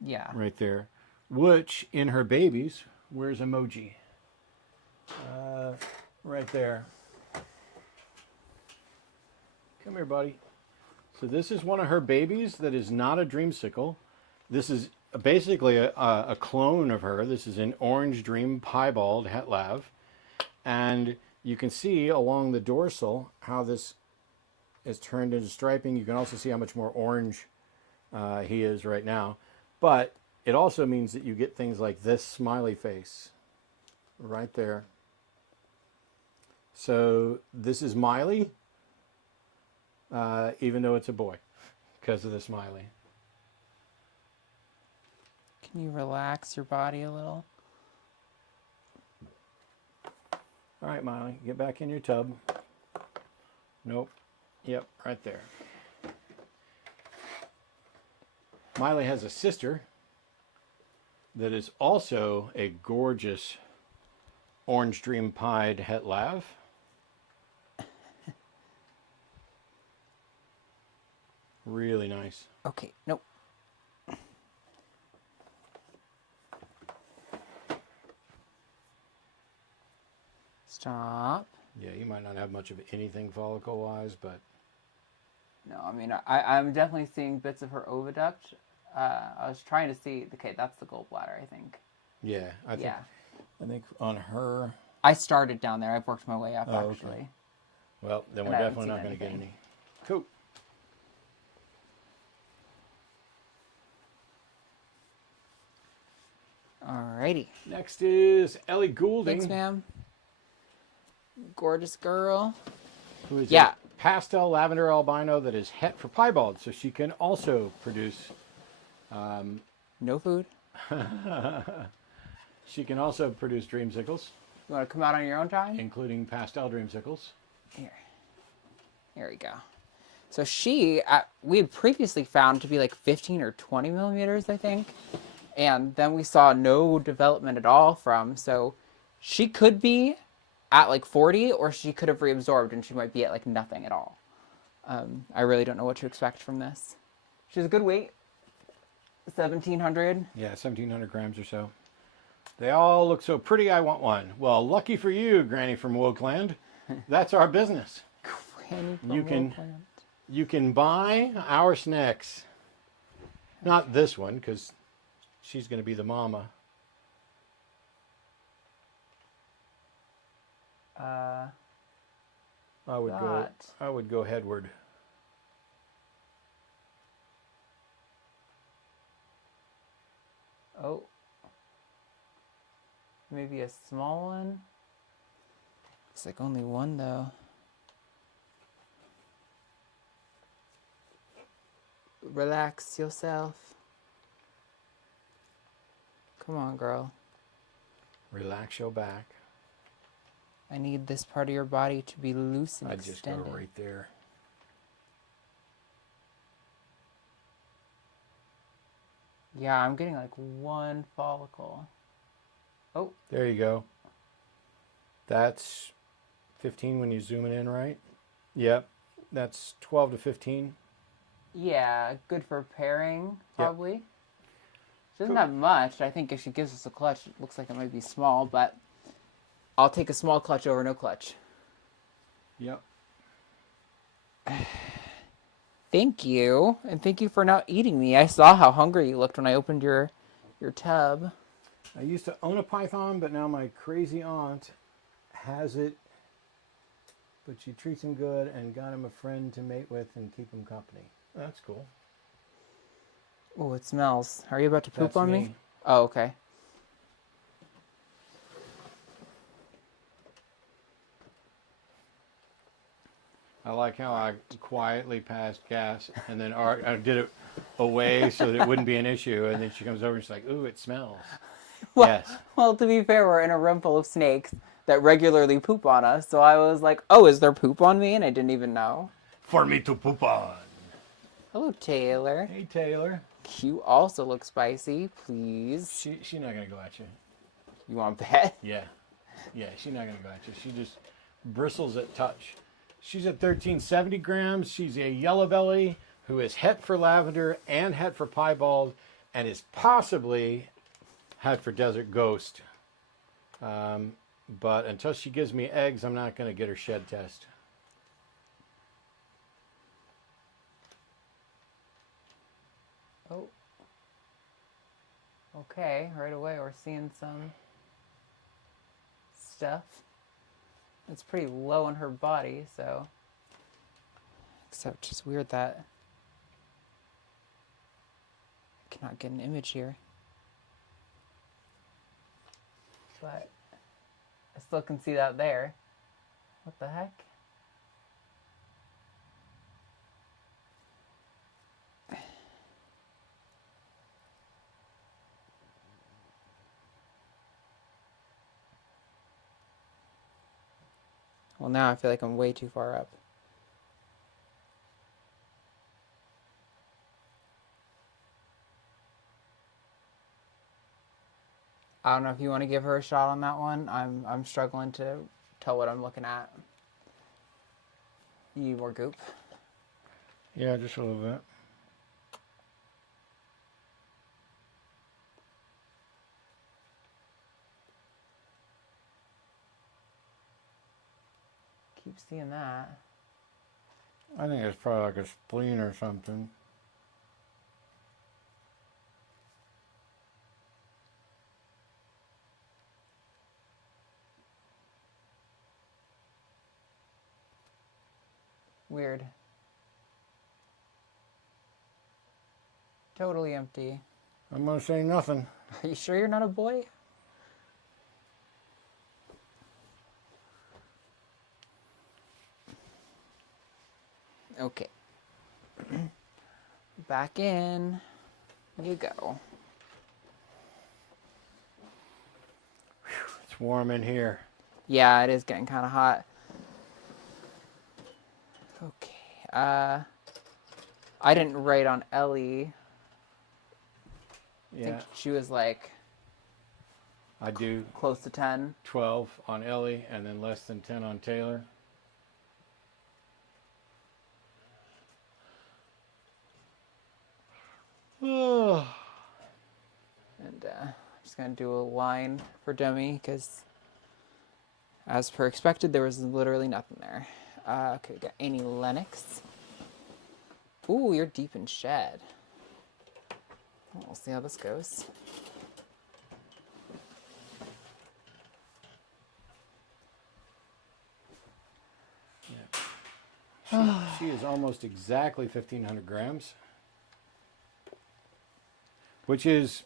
Yeah. right there, which in her babies, where's emoji? Right there. Come here, buddy. So this is one of her babies that is not a dreamsicle. This is basically a clone of her. This is an Orange Dream Piebald Het Lav. And you can see along the dorsal how this is turned into striping. You can also see how much more orange he is right now. But it also means that you get things like this smiley face right there. So this is Miley, even though it's a boy, because of the smiley. Can you relax your body a little? All right, Miley, get back in your tub. Nope. Yep, right there. Miley has a sister that is also a gorgeous Orange Dream Pied Het Lav. Really nice. Okay, nope. Stop. Yeah, you might not have much of anything follicle-wise, but No, I mean, I'm definitely seeing bits of her oviduct. I was trying to see, okay, that's the gallbladder, I think. yeah, I think on her, I started down there. I've worked my way up, Oh, actually. okay. well, then And we're I haven't definitely not seen going to get anything. any. Cool. Alrighty. Next is Ellie Goulding, Thanks, ma'am. Gorgeous girl. who is Yeah. a pastel lavender albino that is het for piebald, so she can also produce. No food. She can also produce dreamsicles, You want to come out on your own time? including pastel dreamsicles. Here. Here we go. So she, we had previously found to be like 15 or 20 millimeters, I think. And then we saw no development at all from. So she could be at like 40, or she could have reabsorbed and she might be at like nothing at all. I really don't know what to expect from this. She's a good weight. 1,700. Yeah, 1,700 grams or so. They all look so pretty, I want one. Well, lucky for you, Granny from Wokeland. That's our business. Granny from You can Oakland. you can buy our snacks. Not this one, because she's going to be the mama. I would go headward. Oh. Maybe a small one. Looks like only one though. Relax yourself. Come on, girl. Relax your back. I need this part of your body to be loose and I just extended. go right there. Yeah, I'm getting like one follicle. Oh. There you go. That's 15 when you zoom it in, right? Yep. That's 12 to 15. Yeah, good for pairing, probably. Yep. She doesn't have much. I think if she gives us a clutch, it looks like it might be small, but I'll take a small clutch over no clutch. Yep. Thank you. And thank you for not eating me. I saw how hungry you looked when I opened your tub. I used to own a python, but now my crazy aunt has it. But she treats him good and got him a friend to mate with and keep him company. That's cool. Oh, it smells. Are you about to poop That's on me? Oh, okay. I like how I quietly passed gas and then I did it away so that it wouldn't be an issue. And then she comes over and she's like, ooh, it smells. Well, Yes. Well, to be fair, we're in a room full of snakes that regularly poop on us. So I was like, oh, is there poop on me? And I didn't even know. For me to poop on. Hello, Taylor. Hey, Taylor. You also look spicy, please. She's not going to go at you. You want that? Yeah. Yeah, she's not going to go at you. She just bristles at touch. She's at 1,370 grams. She's a yellow belly who is het for lavender and het for piebald and is possibly het for desert ghost. But until she gives me eggs, I'm not going to get her shed test. Oh. Okay, right away we're seeing some stuff. It's pretty low on her body, so. Except it's weird that I cannot get an image here. But I still can see that there. What the heck? Well, now I feel like I'm way too far up. I don't know if you want to give her a shot on that one. I'm struggling to tell what I'm looking at. You need more goop? Yeah, just a little bit. Keep seeing that. I think it's probably like a spleen or something. Weird. Totally empty. I'm going to say nothing. Are you sure you're not a boy? Okay. Back in you go. It's warm in here. Yeah, it is getting kind of hot. Okay. I didn't write on Ellie. I Yeah. think she was like I do close to 10. 12 on Ellie and then less than 10 on Taylor. Oh. And I'm just going to do a line for Demi because, as per expected, there was literally nothing there. Okay, we got Annie Lennox. Ooh, you're deep in shed. We'll see how this goes. She is almost exactly 1,500 grams, which is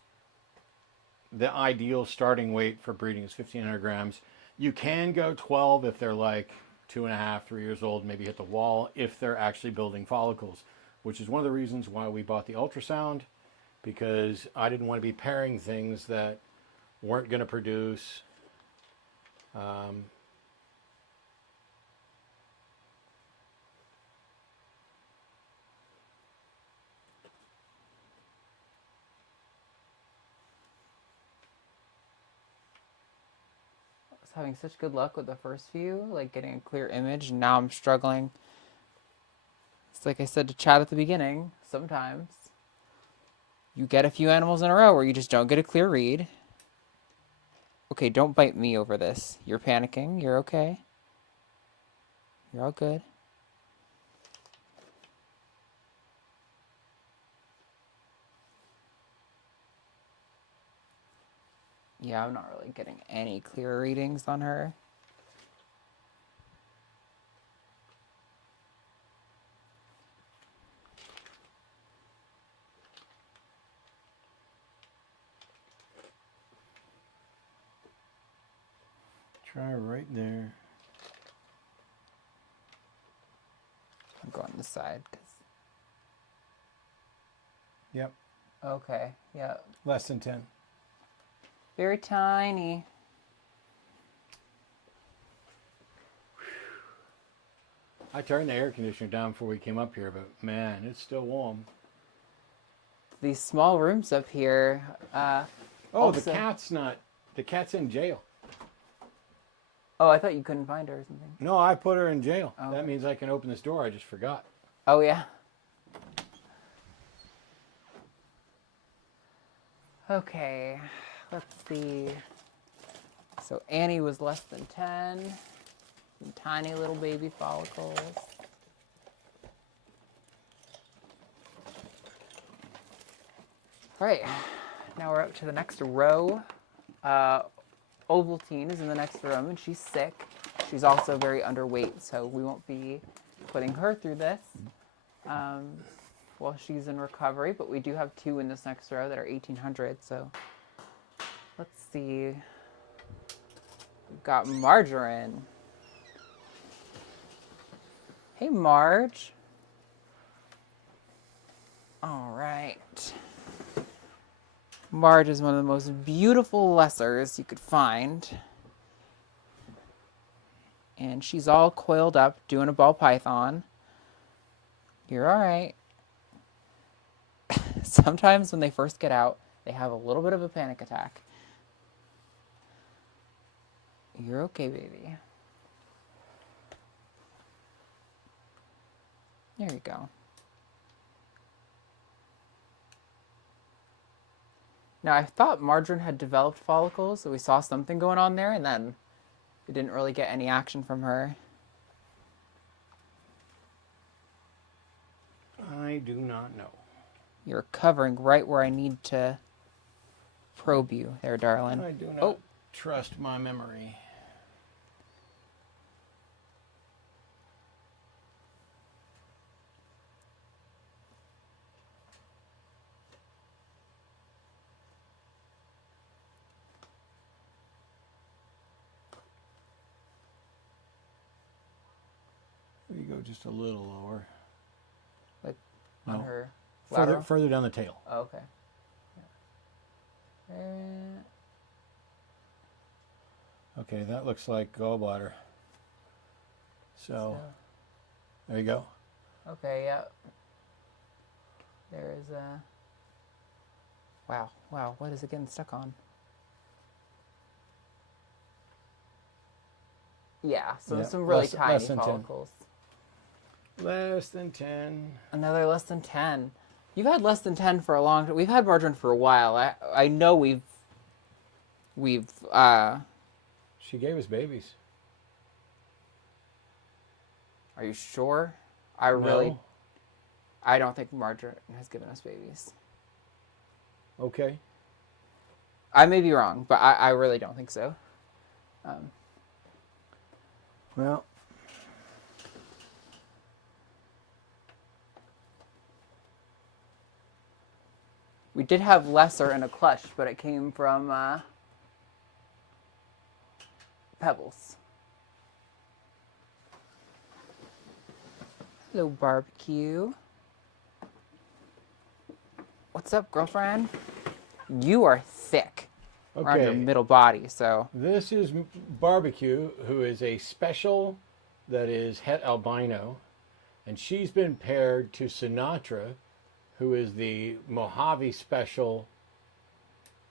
the ideal starting weight for breeding is 1,500 grams. You can go 12 if they're like 2.5, 3 years old, maybe hit the wall if they're actually building follicles, which is one of the reasons why we bought the ultrasound, because I didn't want to be pairing things that weren't going to produce Having such good luck with the first few, like getting a clear image, and now I'm struggling. It's like I said to Chad at the beginning, sometimes you get a few animals in a row where you just don't get a clear read. Okay, don't bite me over this. You're panicking. You're okay. You're all good. Yeah, I'm not really getting any clear readings on her. Try right there. I'm going this side because. Yep. Okay. Yeah. Less than 10. Very tiny. I turned the air conditioner down before we came up here, but man, it's still warm. These small rooms up here. The cat's in jail. Oh, I thought you couldn't find her or something. No, I put her in jail. Oh. That means I can open this door. I just forgot. Oh, yeah. Okay, let's see. So Annie was less than 10. Some tiny little baby follicles. All right, now we're up to the next row. Ovaltine is in the next room, and she's sick. She's also very underweight, so we won't be putting her through this while she's in recovery. But we do have two in this next row that are 1,800, so let's see. We've got Margarine. Hey, Marge. All right. Marge is one of the most beautiful lessers you could find. And she's all coiled up doing a ball python. You're all right. Sometimes when they first get out, they have a little bit of a panic attack. You're okay, baby. There you go. Now, I thought Margarine had developed follicles, so we saw something going on there, and then we didn't really get any action from her. I do not know. You're covering right where I need to probe you there, darling. I do not trust my memory. You go just a little lower. Like on No. her Further, lateral? further down the tail. Oh, okay. Yeah. Okay, that looks like gallbladder. So, there you go. Okay, yeah. There is a... Wow, what is it getting stuck on? Yeah, so Yep, some really less tiny than 10. follicles. Less than 10. Another less than 10. You've had less than 10 for a long time. We've had margarine for a while. I know we've She gave us babies. Are you sure? No? I don't think margarine has given us babies. Okay. I may be wrong, but I really don't think so. Well, We did have lesser in a clutch, but it came from Pebbles. Hello, barbecue. What's up, girlfriend? You are thick around your okay. middle body, so This is Barbecue, who is a special that is het albino, and she's been paired to Sinatra, who is the Mojave Special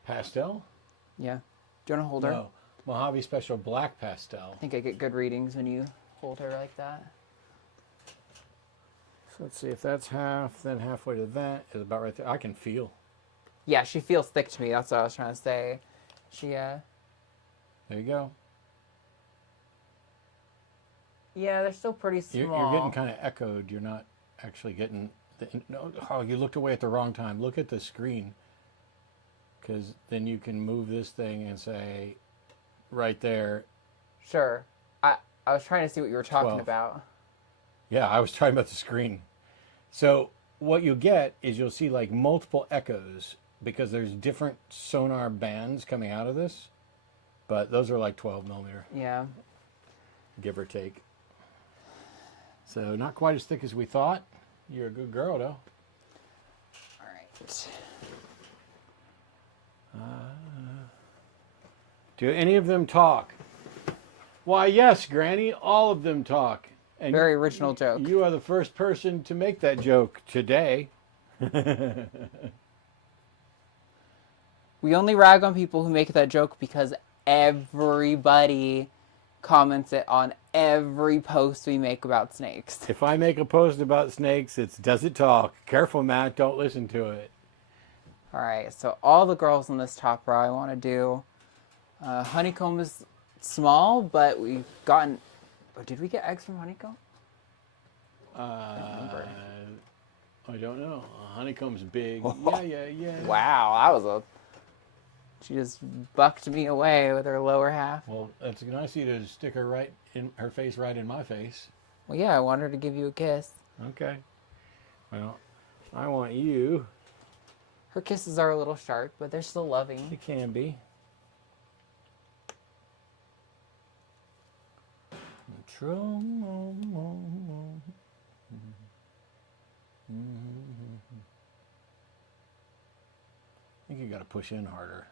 Pastel. yeah. Do you want to hold her? No, Mojave Special Black Pastel. I think I get good readings when you hold her like that. So let's see if that's half, then halfway to that is about right there. I can feel. Yeah, she feels thick to me. That's what I was trying to say. She, There you go. yeah, they're still pretty small. You're getting kind of echoed. You're not actually getting. No, oh, you looked away at the wrong time. Look at the screen, because then you can move this thing and say, right there. Sure. I was trying to see what you were talking 12. about. Yeah, I was talking about the screen. So what you'll get is you'll see like multiple echoes because there's different sonar bands coming out of this, but those are like 12 millimeter, Yeah. give or take. So not quite as thick as we thought. You're a good girl, though. All right. Do any of them talk? Why, yes, Granny, all of them talk. And Very original joke. You are the first person to make that joke today. We only rag on people who make that joke because everybody comments it on every post we make about snakes. If I make a post about snakes, it's does it talk? Careful, Matt, don't listen to it. All right, so all the girls in this top row I want to do. Honeycomb is small, but we've gotten... Oh, did we get eggs from honeycomb? I don't know. Honeycomb's big. Yeah. Wow, that was a... She just bucked me away with her lower half. Well, it's nice of you to stick her face right in my face. Well, yeah, I wanted her to give you a kiss. Okay. Well, I want you. Her kisses are a little sharp, but they're still loving. It can be. I think you got to push in harder.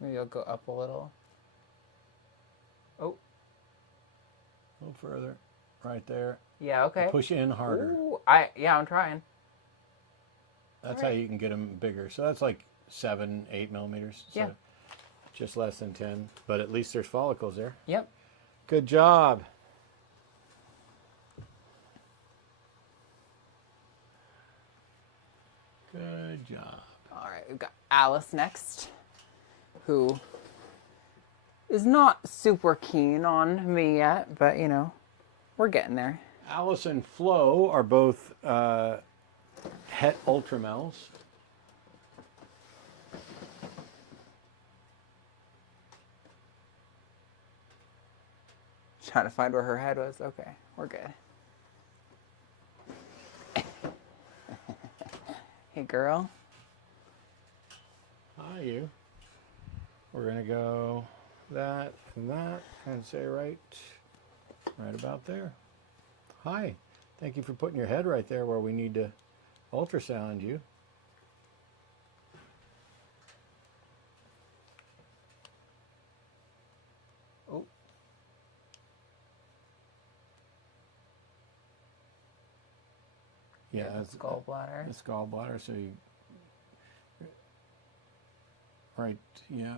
Maybe I'll go up a little. Oh. A little further. Right there. Yeah, okay. Push in harder. Ooh, yeah, I'm trying. That's how you can get them bigger. So that's like 7, 8 millimeters. So Yeah. just less than 10. But at least there's follicles there. Yep. Good job. Good job. All right, we've got Alice next, who is not super keen on me yet, but, you know, we're getting there. Alice and Flo are both het ultramels. Trying to find where her head was. Okay, we're good. Hey, girl. Hi, you. We're going to go that and that and say right about there. Hi. Thank you for putting your head right there where we need to ultrasound you. Oh. Yeah, That's gallbladder. That's gallbladder, so you Right, yeah.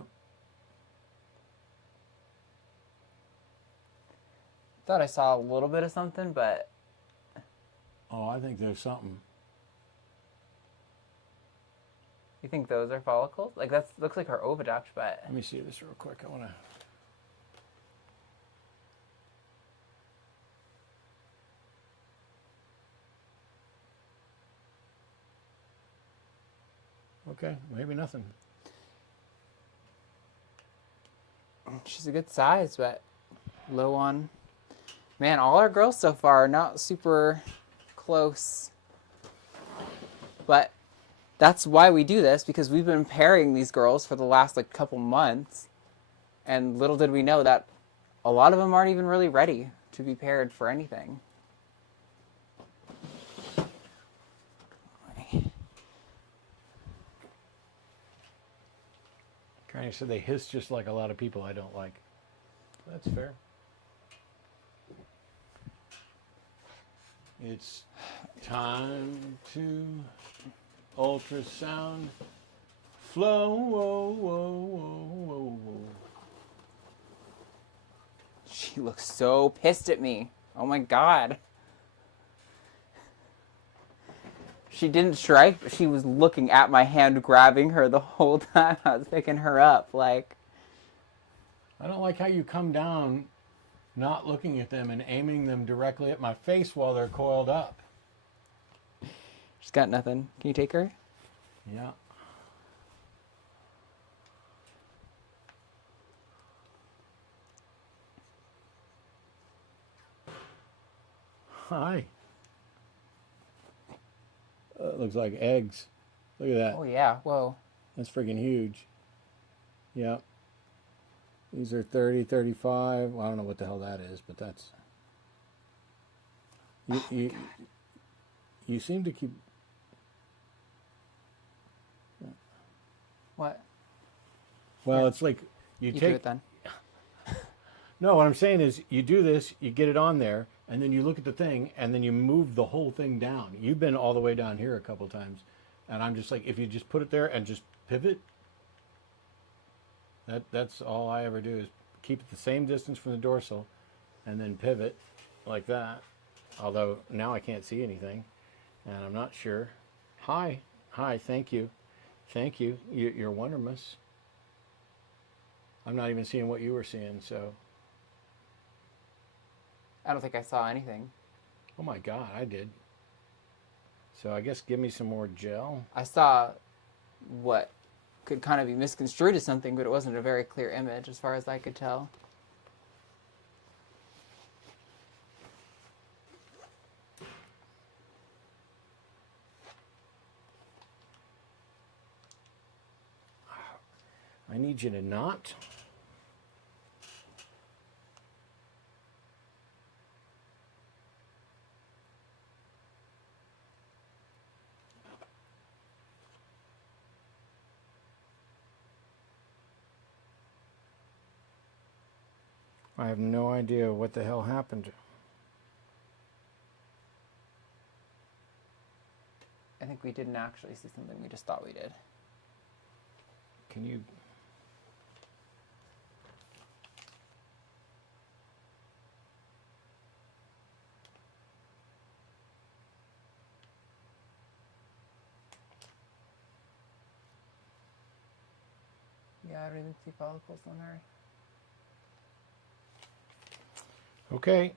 Thought I saw a little bit of something, but Oh, I think there's something. you think those are follicles? Like that looks like her oviduct, but Let me see this real quick. I want to. Okay, maybe nothing. she's a good size, but low on. Man, all our girls so far are not super close. But that's why we do this, because we've been pairing these girls for the last like couple months. And little did we know that a lot of them aren't even really ready to be paired for anything. Kind of said they hiss just like a lot of people I don't like. That's fair. It's time to ultrasound flow. Whoa, whoa, whoa, whoa, whoa. She looks so pissed at me. Oh my god. She didn't strike, but she was looking at my hand, grabbing her the whole time I was picking her up. Like, I don't like how you come down not looking at them and aiming them directly at my face while they're coiled up. she's got nothing. Can you take her? Yeah. Hi. It looks like eggs. Look at that. Oh yeah, whoa. That's freaking huge. Yep. These are 30, 35. Well, I don't know what the hell that is, but that's... You seem to keep... What? Well, it's like you You take... do it then. No, what I'm saying is you do this, you get it on there, and then you look at the thing, and then you move the whole thing down. You've been all the way down here a couple times, and I'm just like, if you just put it there and just pivot, that's all I ever do is keep it the same distance from the dorsal, and then pivot like that. Although now I can't see anything, and I'm not sure. Hi, thank you. Thank you. You're wonderful. I'm not even seeing what you were seeing, so... I don't think I saw anything. Oh my God, I did. So I guess give me some more gel. I saw what could kind of be misconstrued as something, but it wasn't a very clear image as far as I could tell. I need you to not. I have no idea what the hell happened. I think we didn't actually see something, we just thought we did. Can you... Yeah, I don't even see follicles on her. Okay.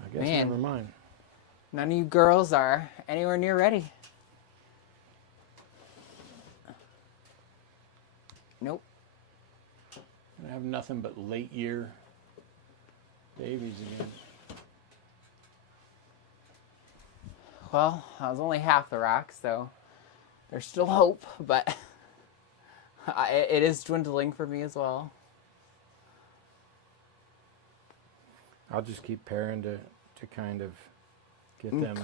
I guess Man. never mind. None of you girls are anywhere near ready. Nope. I have nothing but late year babies again. Well, I was only half the rack, so there's still hope, but it is dwindling for me as well. I'll just keep pairing to kind of get them.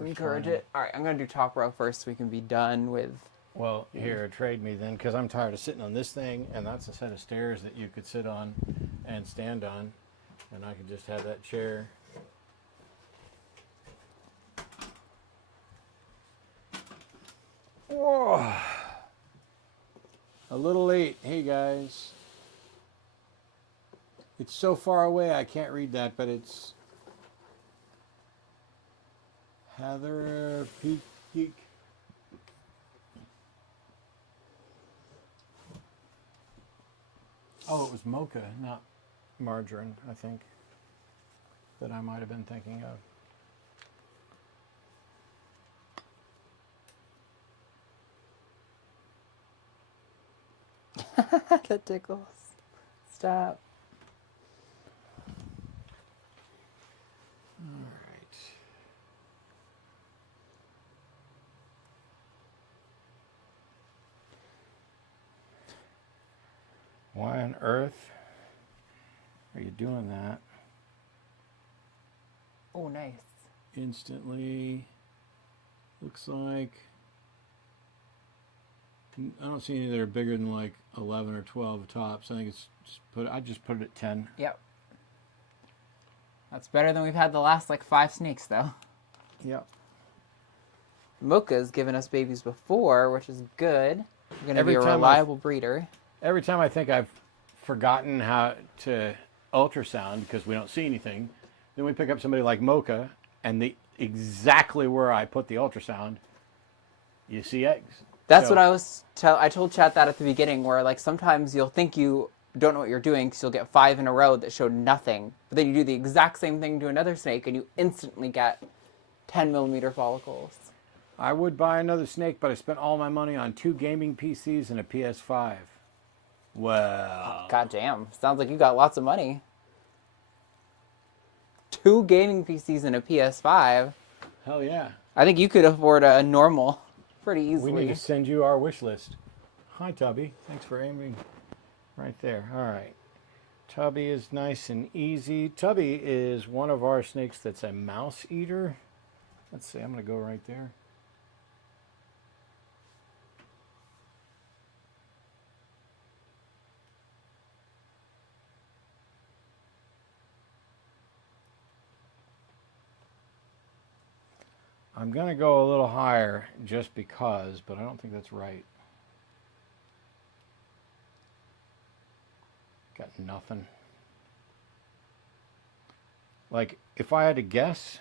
Encourage it. All right, I'm going to do top row first so we can be done with... Well, here, trade me then, because I'm tired of sitting on this thing, and that's a set of stairs that you could sit on and stand on, and I could just have that chair. Whoa. A little late. Hey guys. It's so far away I can't read that, but it's Heather Peak Geek. Oh, it was mocha, not margarine, I think, that I might have been thinking of. That tickles. Stop. All right. Why on earth are you doing that? Oh, nice. Instantly. Looks like I don't see any that are bigger than like 11 or 12 tops. I think it's I just put it at 10. Yep. That's better than we've had the last like 5 snakes though. Yep. Mocha's given us babies before, which is good. We're gonna Every be a time reliable breeder. Every time I think I've forgotten how to ultrasound because we don't see anything, then we pick up somebody like Mocha and exactly where I put the ultrasound, you see eggs. That's So- what I told Chad that at the beginning, where like sometimes you'll think you don't know what you're doing because you'll get 5 in a row that showed nothing, but then you do the exact same thing to another snake and you instantly get 10 millimeter follicles. I would buy another snake, but I spent all my money on 2 gaming PCs and a PS5. Well, God damn, sounds like you got lots of money. 2 gaming PCs and a PS5. hell yeah. I think you could afford a normal pretty easily. We need to send you our wish list. Hi, Tubby. Thanks for aiming right there. All right. Tubby is nice and easy. Tubby is one of our snakes that's a mouse eater. Let's see. I'm going to go right there. I'm going to go a little higher just because, but I don't think that's right. Got nothing. Like, if I had to guess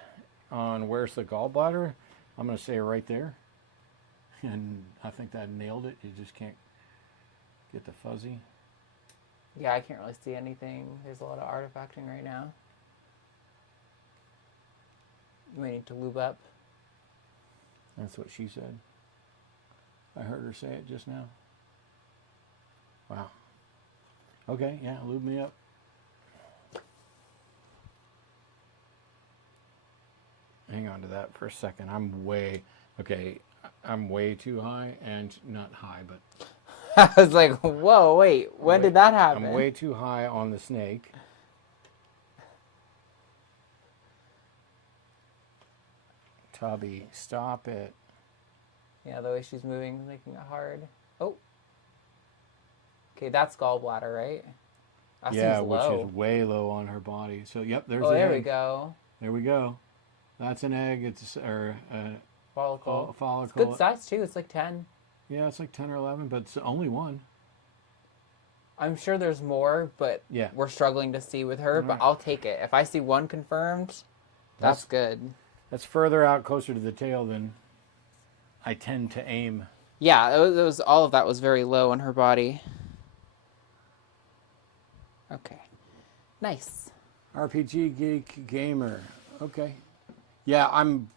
on where's the gallbladder, I'm going to say right there. And I think that nailed it. You just can't get the fuzzy. Yeah, I can't really see anything. There's a lot of artifacting right now. You might need to lube up. That's what she said. I heard her say it just now. Wow. Okay, yeah, lube me up. Hang on to that for a second. I'm way too high, and not high, but I was like, whoa, wait, when did that happen? I'm way too high on the snake. Tubby, stop it. Yeah, the way she's moving is making it hard. Oh. Okay, that's gallbladder, right? That Yeah, seems which low. is way low on her body. So, yep, there's Oh, the there egg. we go. There we go. That's an egg. It's a Follicle. follicle. Good size, too. It's like 10. Yeah, it's like 10 or 11, but it's only one. I'm sure there's more, but Yeah. we're struggling to see with her, but Alright. I'll take it. If I see one confirmed, that's good. That's further out closer to the tail than I tend to aim. Yeah, it was all of that was very low on her body. Okay. Nice. RPG Geek Gamer. Okay. Yeah, I'm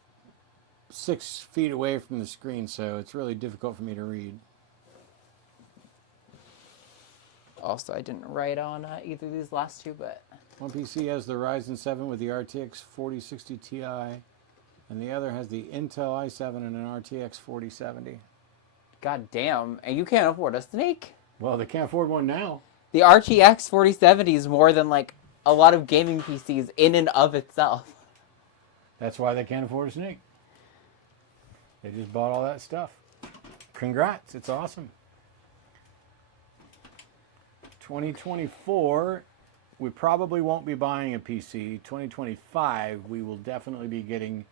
6 feet away from the screen, so it's really difficult for me to read. Also, I didn't write on either of these last two, but One PC has the Ryzen 7 with the RTX 4060 Ti, and the other has the Intel i7 and an RTX 4070. god damn. And you can't afford a snake? Well, they can't afford one now. The RTX 4070 is more than like a lot of gaming PCs in and of itself. That's why they can't afford a snake. They just bought all that stuff. Congrats, it's awesome. 2024, we probably won't be buying a PC. 2025, we will definitely be getting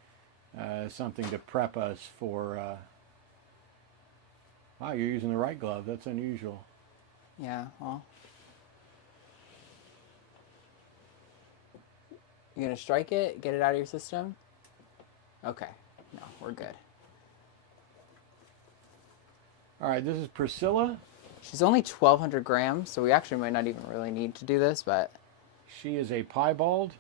something to prep us for Wow, you're using the right glove. That's unusual. Yeah, well. You gonna strike it? Get it out of your system? Okay. No, we're good. All right, this is Priscilla. She's only 1,200 grams, so we actually might not even really need to do this, but... She is a piebald.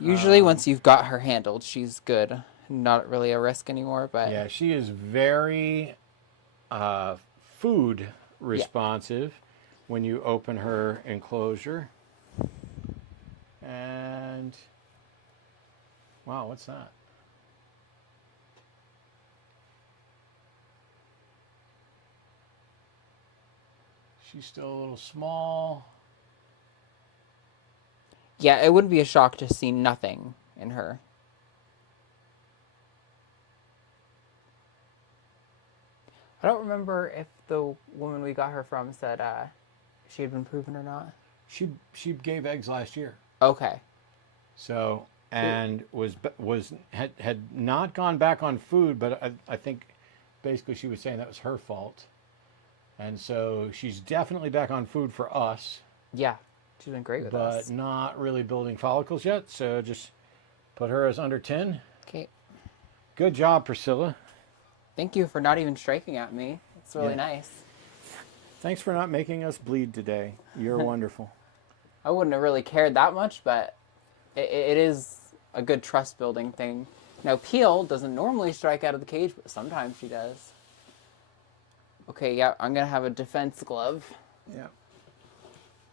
Usually once you've got her handled, she's good. Not really a risk anymore, but... Yeah, she is very food responsive when you open her enclosure. And... wow, what's that? She's still a little small. Yeah, it wouldn't be a shock to see nothing in her. I don't remember if the woman we got her from said she had been proven or not. She gave eggs last year. Okay. So, and had not gone back on food, but I think basically she was saying that was her fault. And so she's definitely back on food for us. Yeah, she's been great with us. But not really building follicles yet, so just put her as under 10. Okay. Good job, Priscilla. Thank you for not even striking at me. It's really nice. Thanks for not making us bleed today. You're wonderful. I wouldn't have really cared that much, but it is a good trust building thing. Now, Peel doesn't normally strike out of the cage, but sometimes she does. Okay, yeah, I'm going to have a defense glove. Yeah.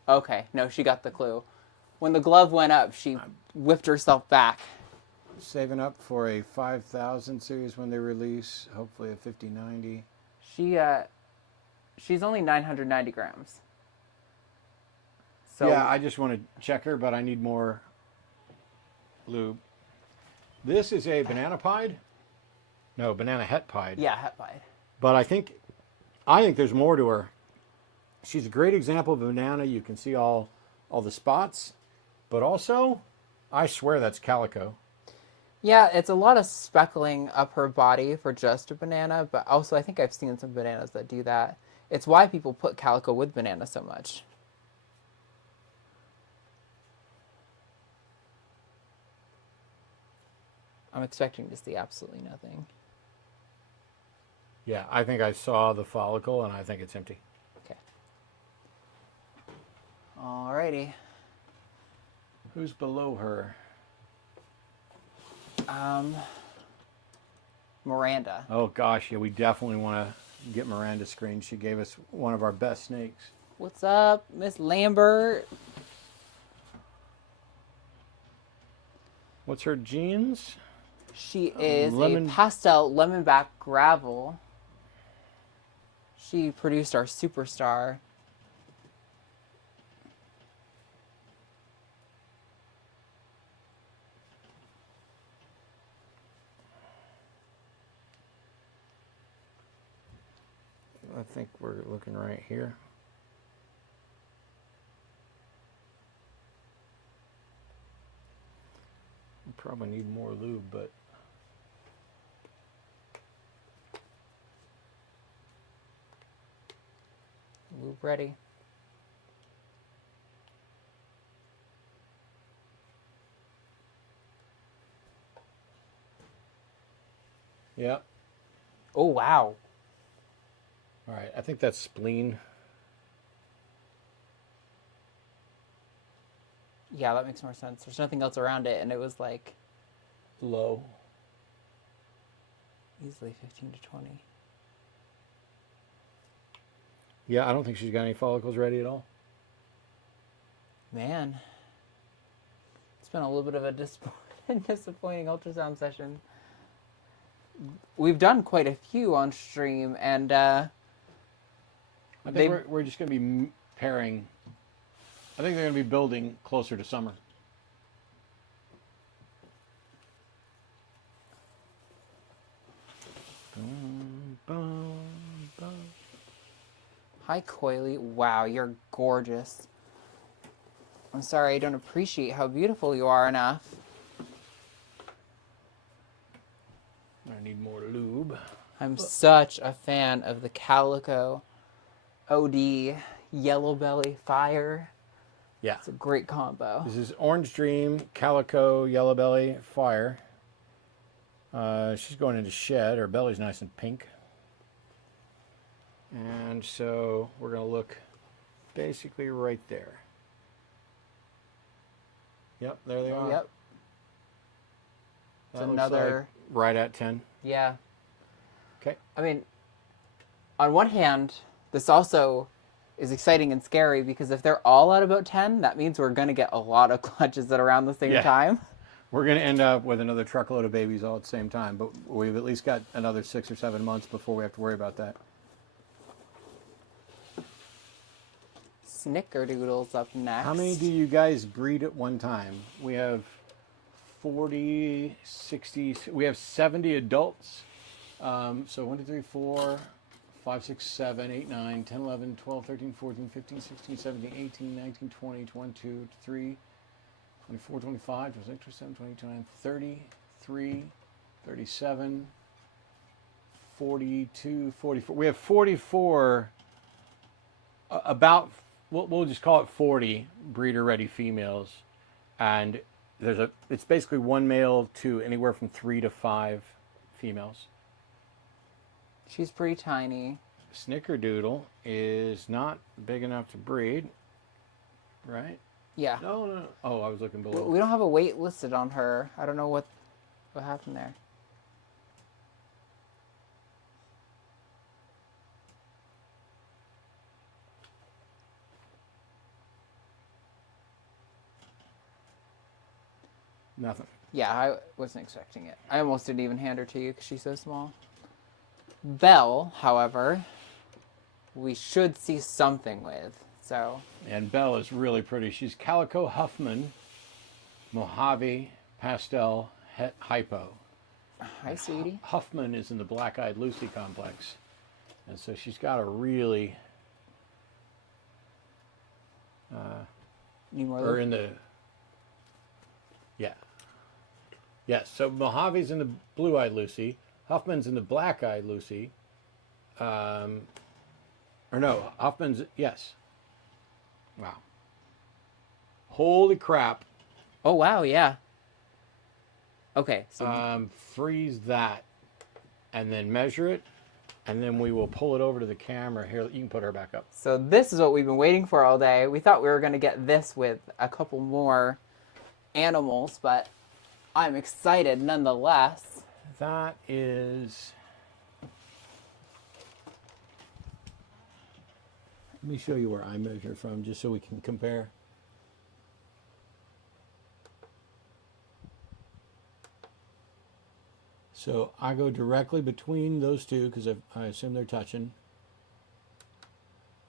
Okay, no, she got the clue. When the glove went up, she whipped herself back. Saving up for a 5,000 series when they release, hopefully a 5090. She's only 990 grams. So yeah, I just want to check her, but I need more lube. This is a banana pied? No, banana het pied. Yeah, het pied. But I think there's more to her. She's a great example of a banana. You can see all the spots, but also, I swear that's calico. Yeah, it's a lot of speckling up her body for just a banana, but also I think I've seen some bananas that do that. It's why people put calico with banana so much. I'm expecting to see absolutely nothing. Yeah, I think I saw the follicle, and I think it's empty. Okay. Alrighty. Who's below her? Miranda. Oh, gosh, yeah, we definitely want to get Miranda screened. She gave us one of our best snakes. What's up, Miss Lambert? What's her genes? She is lemon. a pastel lemonback gravel. She produced our superstar. I think we're looking right here. We probably need more lube, but Lube ready. yeah. Oh, wow. All right, I think that's spleen. Yeah, that makes more sense. There's nothing else around it, and it was like Low. easily 15 to 20. Yeah, I don't think she's got any follicles ready at all. Man, it's been a little bit of a disappointing ultrasound session. We've done quite a few on stream, and I think we're just going to be pairing. I think they're going to be building closer to summer. Boom, boom, boom. Hi, Coily. Wow, you're gorgeous. I'm sorry I don't appreciate how beautiful you are enough. I need more lube. I'm such a fan of the Calico OD Yellow Belly Fire. Yeah. It's a great combo. This is Orange Dream, Calico, Yellow Belly, Fire. She's going into shed. Her belly's nice and pink. And so we're going to look basically right there. Yep, there they are. Yep. That It's looks another... like right at 10. Yeah. Okay. I mean, on one hand, this also is exciting and scary because if they're all at about 10, that means we're going to get a lot of clutches at around the same time. We're going to end up with another truckload of babies all at the same time, but we've at least got another 6 or 7 months before we have to worry about that. Snickerdoodle's up next. How many do you guys breed at one time? We have 40, 60, we have 70 adults. So 1, 2, 3, 4, 5, 6, 7, 8, 9, 10, 11, 12, 13, 14, 15, 16, 17, 18, 19, 20, 22, 23, 24, 25, 26, 27, 28, 29, 30, 33, 37, 42, 44. We have 44, about, we'll just call it 40 breeder-ready females. And it's basically one male to anywhere from 3 to 5 females. She's pretty tiny. Snickerdoodle is not big enough to breed, right? Yeah. No. Oh, I was looking below. We don't have a weight listed on her. I don't know what happened there. Nothing. Yeah, I wasn't expecting it. I almost didn't even hand her to you because she's so small. Belle, however, we should see something with. So. And Belle is really pretty. She's Calico Huffman, Mojave, Pastel, Hypo. Hi, sweetie. Huffman is in the Black-Eyed Lucy complex. And so she's got a really... Need more or in the... Yeah. Yes, so Mojave's in the Blue-Eyed Lucy. Huffman's in the Black-Eyed Lucy. Or no, Huffman's... Yes. Wow. Holy crap. Oh, wow, yeah. Okay, so... freeze that. And then measure it. And then we will pull it over to the camera. Here, you can put her back up. So this is what we've been waiting for all day. We thought we were going to get this with a couple more animals, but I'm excited nonetheless. That is... Let me show you where I measure from, just so we can compare. So I go directly between those two, because I assume they're touching.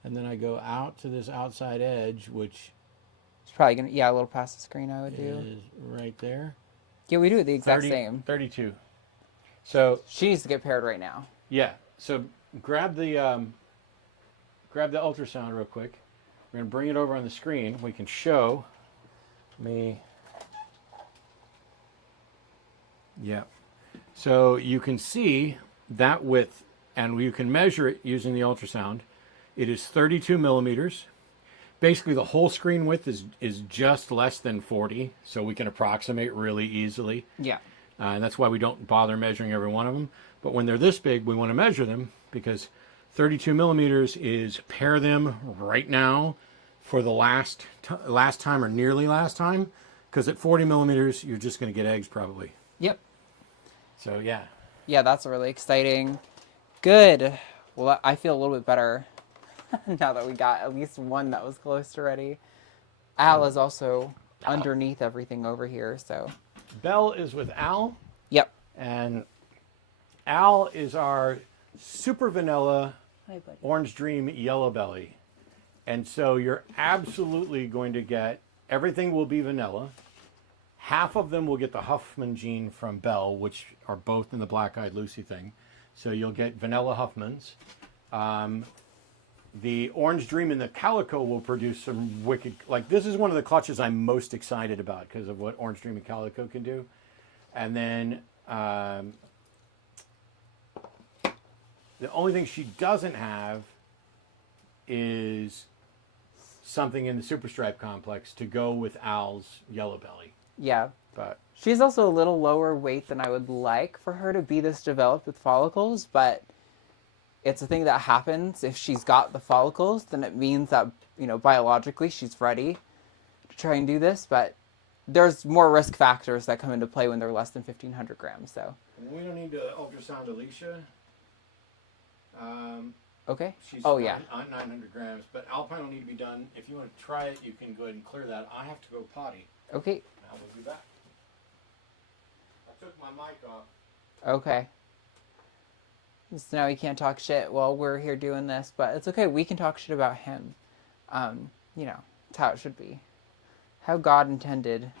And then I go out to this outside edge, which It's probably going to, yeah, a little past the screen I would do. is right there. Yeah, we do it the exact same. 32. So She needs to get paired right now. yeah, so grab the ultrasound real quick. We're going to bring it over on the screen. We can show me. Yeah. So you can see that width, and you can measure it using the ultrasound. It is 32 millimeters. Basically, the whole screen width is just less than 40, so we can approximate really easily. Yeah. And that's why we don't bother measuring every one of them. But when they're this big, we want to measure them, because 32 millimeters is pair them right now for the last time or nearly last time, because at 40 millimeters, you're just going to get eggs probably. Yep. So, yeah. Yeah, that's really exciting. Good. Well, I feel a little bit better now that we got at least one that was close to ready. Al is also underneath everything over here, so. Belle is with Al. Yep. And Al is our super vanilla Orange Dream Yellow Belly. And so you're absolutely going to get, everything will be vanilla. Half of them will get the Huffman gene from Belle, which are both in the Black-Eyed Lucy thing. So you'll get vanilla Huffmans. The Orange Dream and the Calico will produce some wicked, like this is one of the clutches I'm most excited about because of what Orange Dream and Calico can do. And then The only thing she doesn't have is something in the super stripe complex to go with Al's yellow belly. Yeah. But She's also a little lower weight than I would like for her to be this developed with follicles, but it's a thing that happens. If she's got the follicles, then it means that, biologically she's ready to try and do this, but there's more risk factors that come into play when they're less than 1,500 grams, so. we don't need to ultrasound Alicia. Okay. She's Yeah. on 900 grams, but Alpine will need to be done. If you want to try it, you can go ahead and clear that. I have to go potty. Okay. I will be back. I took my mic off. Okay. So now he can't talk shit while we're here doing this, but it's okay. We can talk shit about him. It's how it should be. How God intended,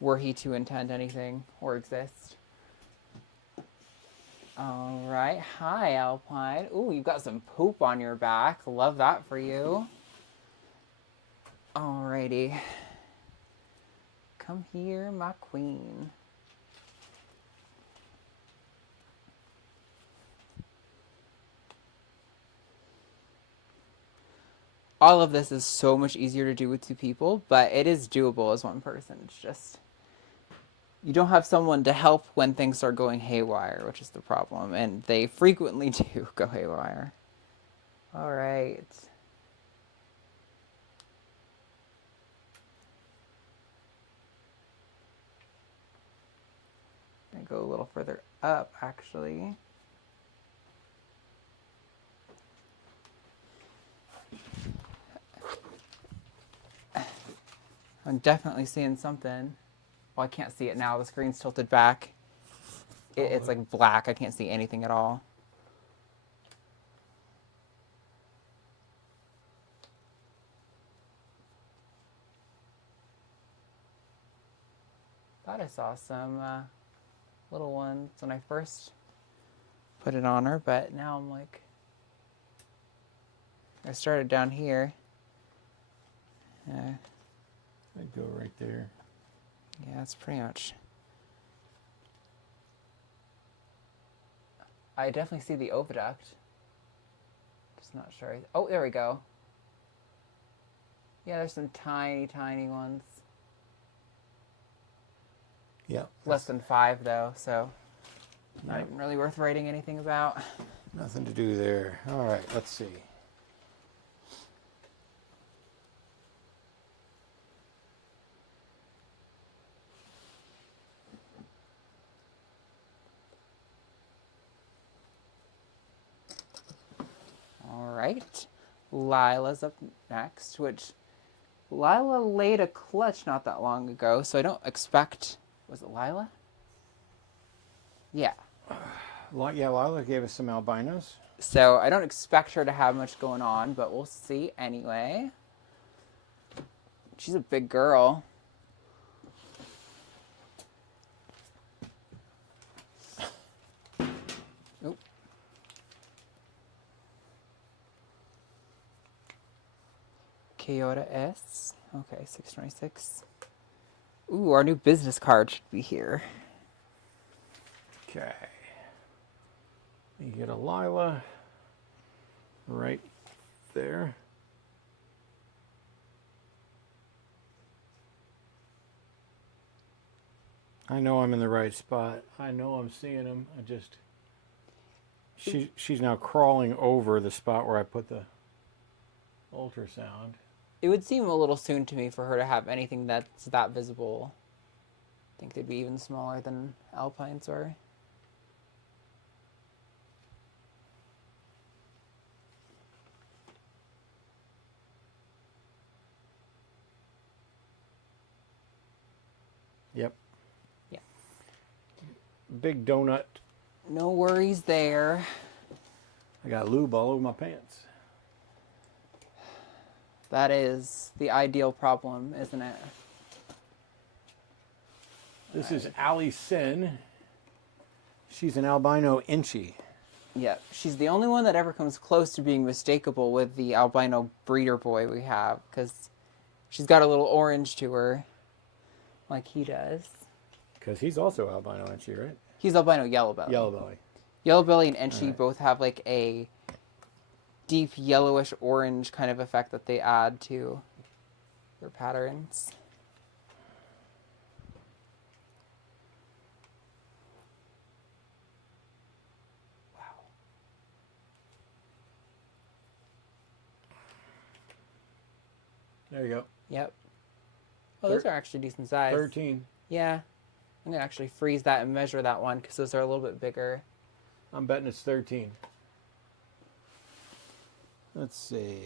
were he to intend anything or exist. All right. Hi, Alpine. Ooh, you've got some poop on your back. Love that for you. Alrighty. Come here, my queen. All of this is so much easier to do with two people, but it is doable as one person. It's just, you don't have someone to help when things start going haywire, which is the problem. And they frequently do go haywire. All right. I'm going to go a little further up, actually. I'm definitely seeing something. Well, I can't see it now. The screen's tilted back. It's like black. I can't see anything at all. Thought I saw some little ones when I first put it on her, but now I'm like, I started down here. I'd go right there. Yeah, that's pretty much. I definitely see the oviduct. Just not sure. Oh, there we go. Yeah, there's some tiny, tiny ones. Yeah. Less than 5, though, so not Yep. even really worth writing anything about. Nothing to do there. All right, let's see. All right. Lila's up next, which Lila laid a clutch not that long ago, so I don't expect... Was it Lila? Yeah. Yeah, Lila gave us some albinos. So I don't expect her to have much going on, but we'll see anyway. She's a big girl. Oop. Kyoto S. Okay, 626. Ooh, our new business card should be here. Okay. You get a Lila right there. I know I'm in the right spot. I know I'm seeing him. She's now crawling over the spot where I put the ultrasound. It would seem a little soon to me for her to have anything that's that visible. I think they'd be even smaller than Alpines are. Yep. Yeah. Big donut. No worries there. I got lube all over my pants. That is the ideal problem, isn't it? This is Allie Sin. She's an albino inchie. Yeah, she's the only one that ever comes close to being mistakable with the albino breeder boy we have, because she's got a little orange to her, like he does. Because he's also albino inchie, right? He's albino yellow belly. Yellow belly. Yellow belly and Enchi Alright. both have like a deep yellowish orange kind of effect that they add to their patterns. Wow. There you go. Yep. Oh, those are actually decent size. 13. Yeah. I'm going to actually freeze that and measure that one because those are a little bit bigger. I'm betting it's 13. Let's see.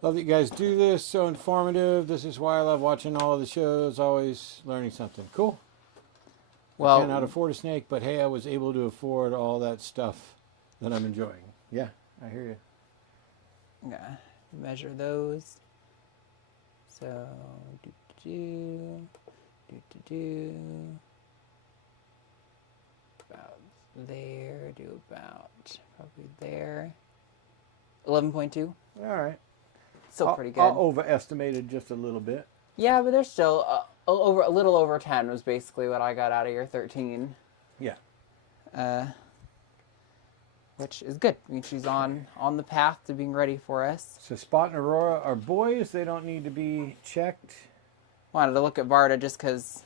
Love that you guys do this. So informative. This is why I love watching all of the shows. Always learning something. Cool. Well, I cannot afford a snake, but hey, I was able to afford all that stuff that I'm enjoying. Yeah, I hear you. I'm going to measure those. So, about there, do about probably there. 11.2. All right. Still pretty good. I'll overestimate it just a little bit. Yeah, but there's still a little over 10 was basically what I got out of your 13. Yeah. Which is good. I mean, she's on the path to being ready for us. So Spot and Aurora are boys. They don't need to be checked. Wanted to look at Varda just because,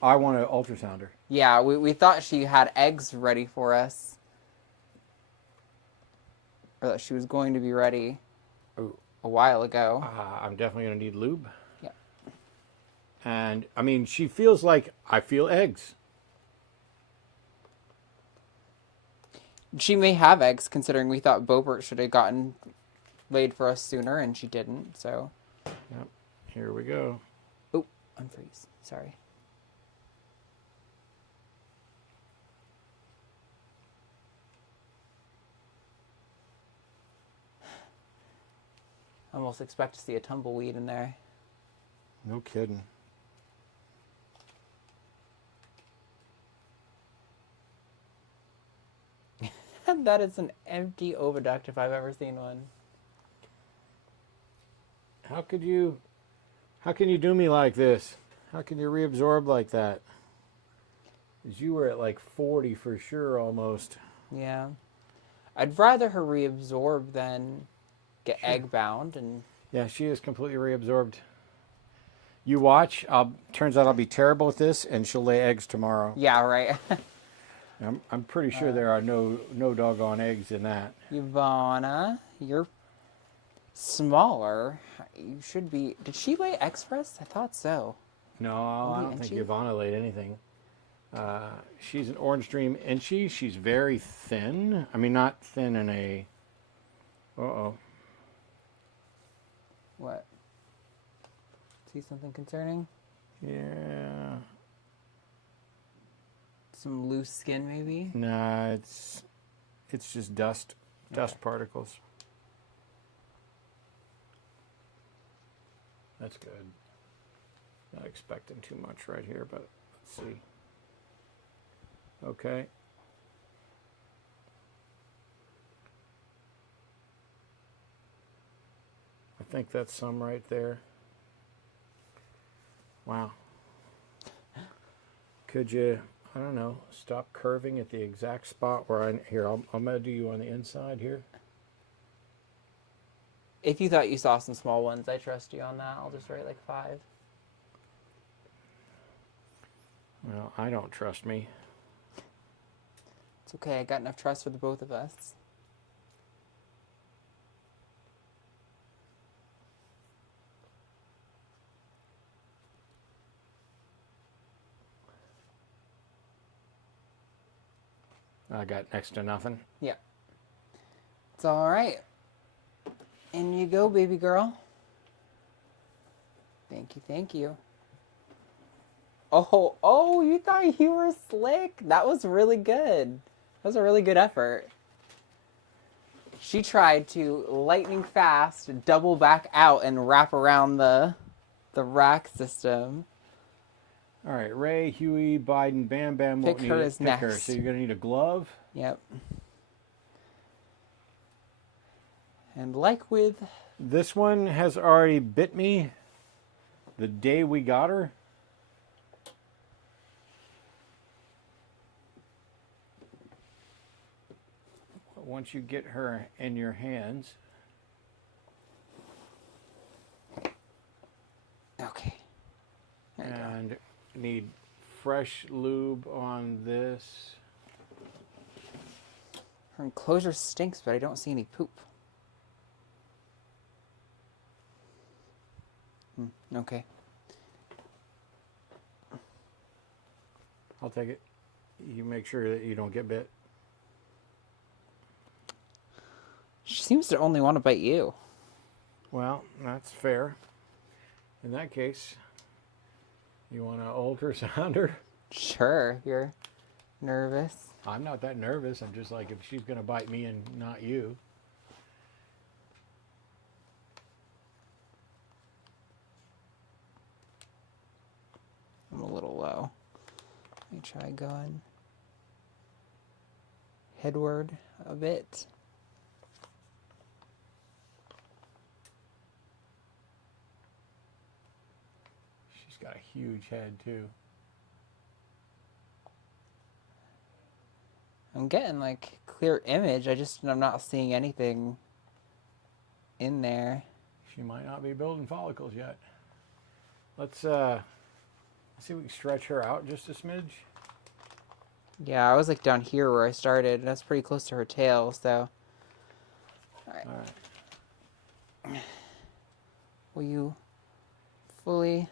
I want to ultrasound her. yeah, we thought she had eggs ready for us. Or that she was going to be ready Ooh. a while ago. I'm definitely going to need lube. Yeah. And, I mean, she feels like I feel eggs. She may have eggs, considering we thought Bobert should have gotten laid for us sooner, and she didn't, so. Yep. Here we go. Oh, unfreeze. Sorry. I almost expect to see a tumbleweed in there. No kidding. That is an empty oviduct if I've ever seen one. How can you do me like this? How can you reabsorb like that? Because you were at like 40 for sure almost. Yeah. I'd rather her reabsorb than get Sure. egg bound, and Yeah, she is completely reabsorbed. You watch. Turns out I'll be terrible at this, and she'll lay eggs tomorrow. yeah, right. I'm pretty sure there are no doggone eggs in that. Ivana, you're smaller. You should be. Did she lay Express? I thought so. No, I don't think Enchi? Ivana laid anything. She's an Orange Dream Enchi. She's very thin. I mean, not thin in a... Uh-oh. What? See something concerning? Yeah. Some loose skin, maybe? Nah, it's just dust particles. That's good. Not expecting too much right here, but let's see. Okay. I think that's some right there. Wow. Could you, I don't know, stop curving at the exact spot where I'm going to do you on the inside here. If you thought you saw some small ones, I trust you on that. I'll just write like 5. Well, I don't trust me. It's okay. I got enough trust for the both of us. I got next to nothing. Yeah. It's all right. In you go, baby girl. Thank you, thank you. Oh, you thought you were slick? That was really good. That was a really good effort. She tried to lightning fast double back out and wrap around the rack system. All right, Ray, Huey, Biden, Bam Bam won't Pick need her it. as Pick her. next. So you're going to need a glove. Yep. And like with... This one has already bit me the day we got her. once you get her in your hands, Okay. There you go. and need fresh lube on this. Her enclosure stinks, but I don't see any poop. Okay. I'll take it. You make sure that you don't get bit. She seems to only want to bite you. Well, that's fair. In that case, you want to ultrasound her? Sure, if you're nervous. I'm not that nervous. I'm just like, if she's going to bite me and not you. I'm a little low. Let me try going headward a bit. She's got a huge head, too. I'm getting like clear image. I'm not seeing anything in there. She might not be building follicles yet. Let's see if we can stretch her out just a smidge. Yeah, I was like down here where I started. That's pretty close to her tail, so. All right. All right. Will you fully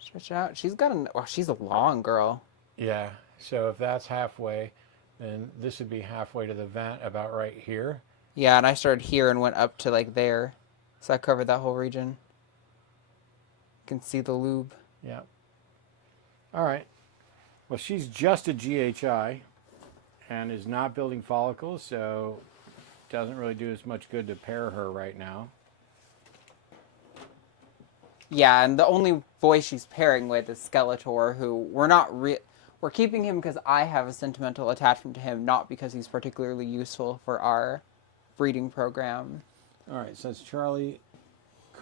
stretch out? She's got she's a long girl. Yeah, so if that's halfway, then this would be halfway to the vent, about right here. Yeah, and I started here and went up to like there. So I covered that whole region. You can see the lube. Yeah. All right. Well, she's just a GHI and is not building follicles, so doesn't really do as much good to pair her right now. Yeah, and the only boy she's pairing with is Skeletor, who we're keeping him because I have a sentimental attachment to him, not because he's particularly useful for our breeding program. All right, so it's Charlie.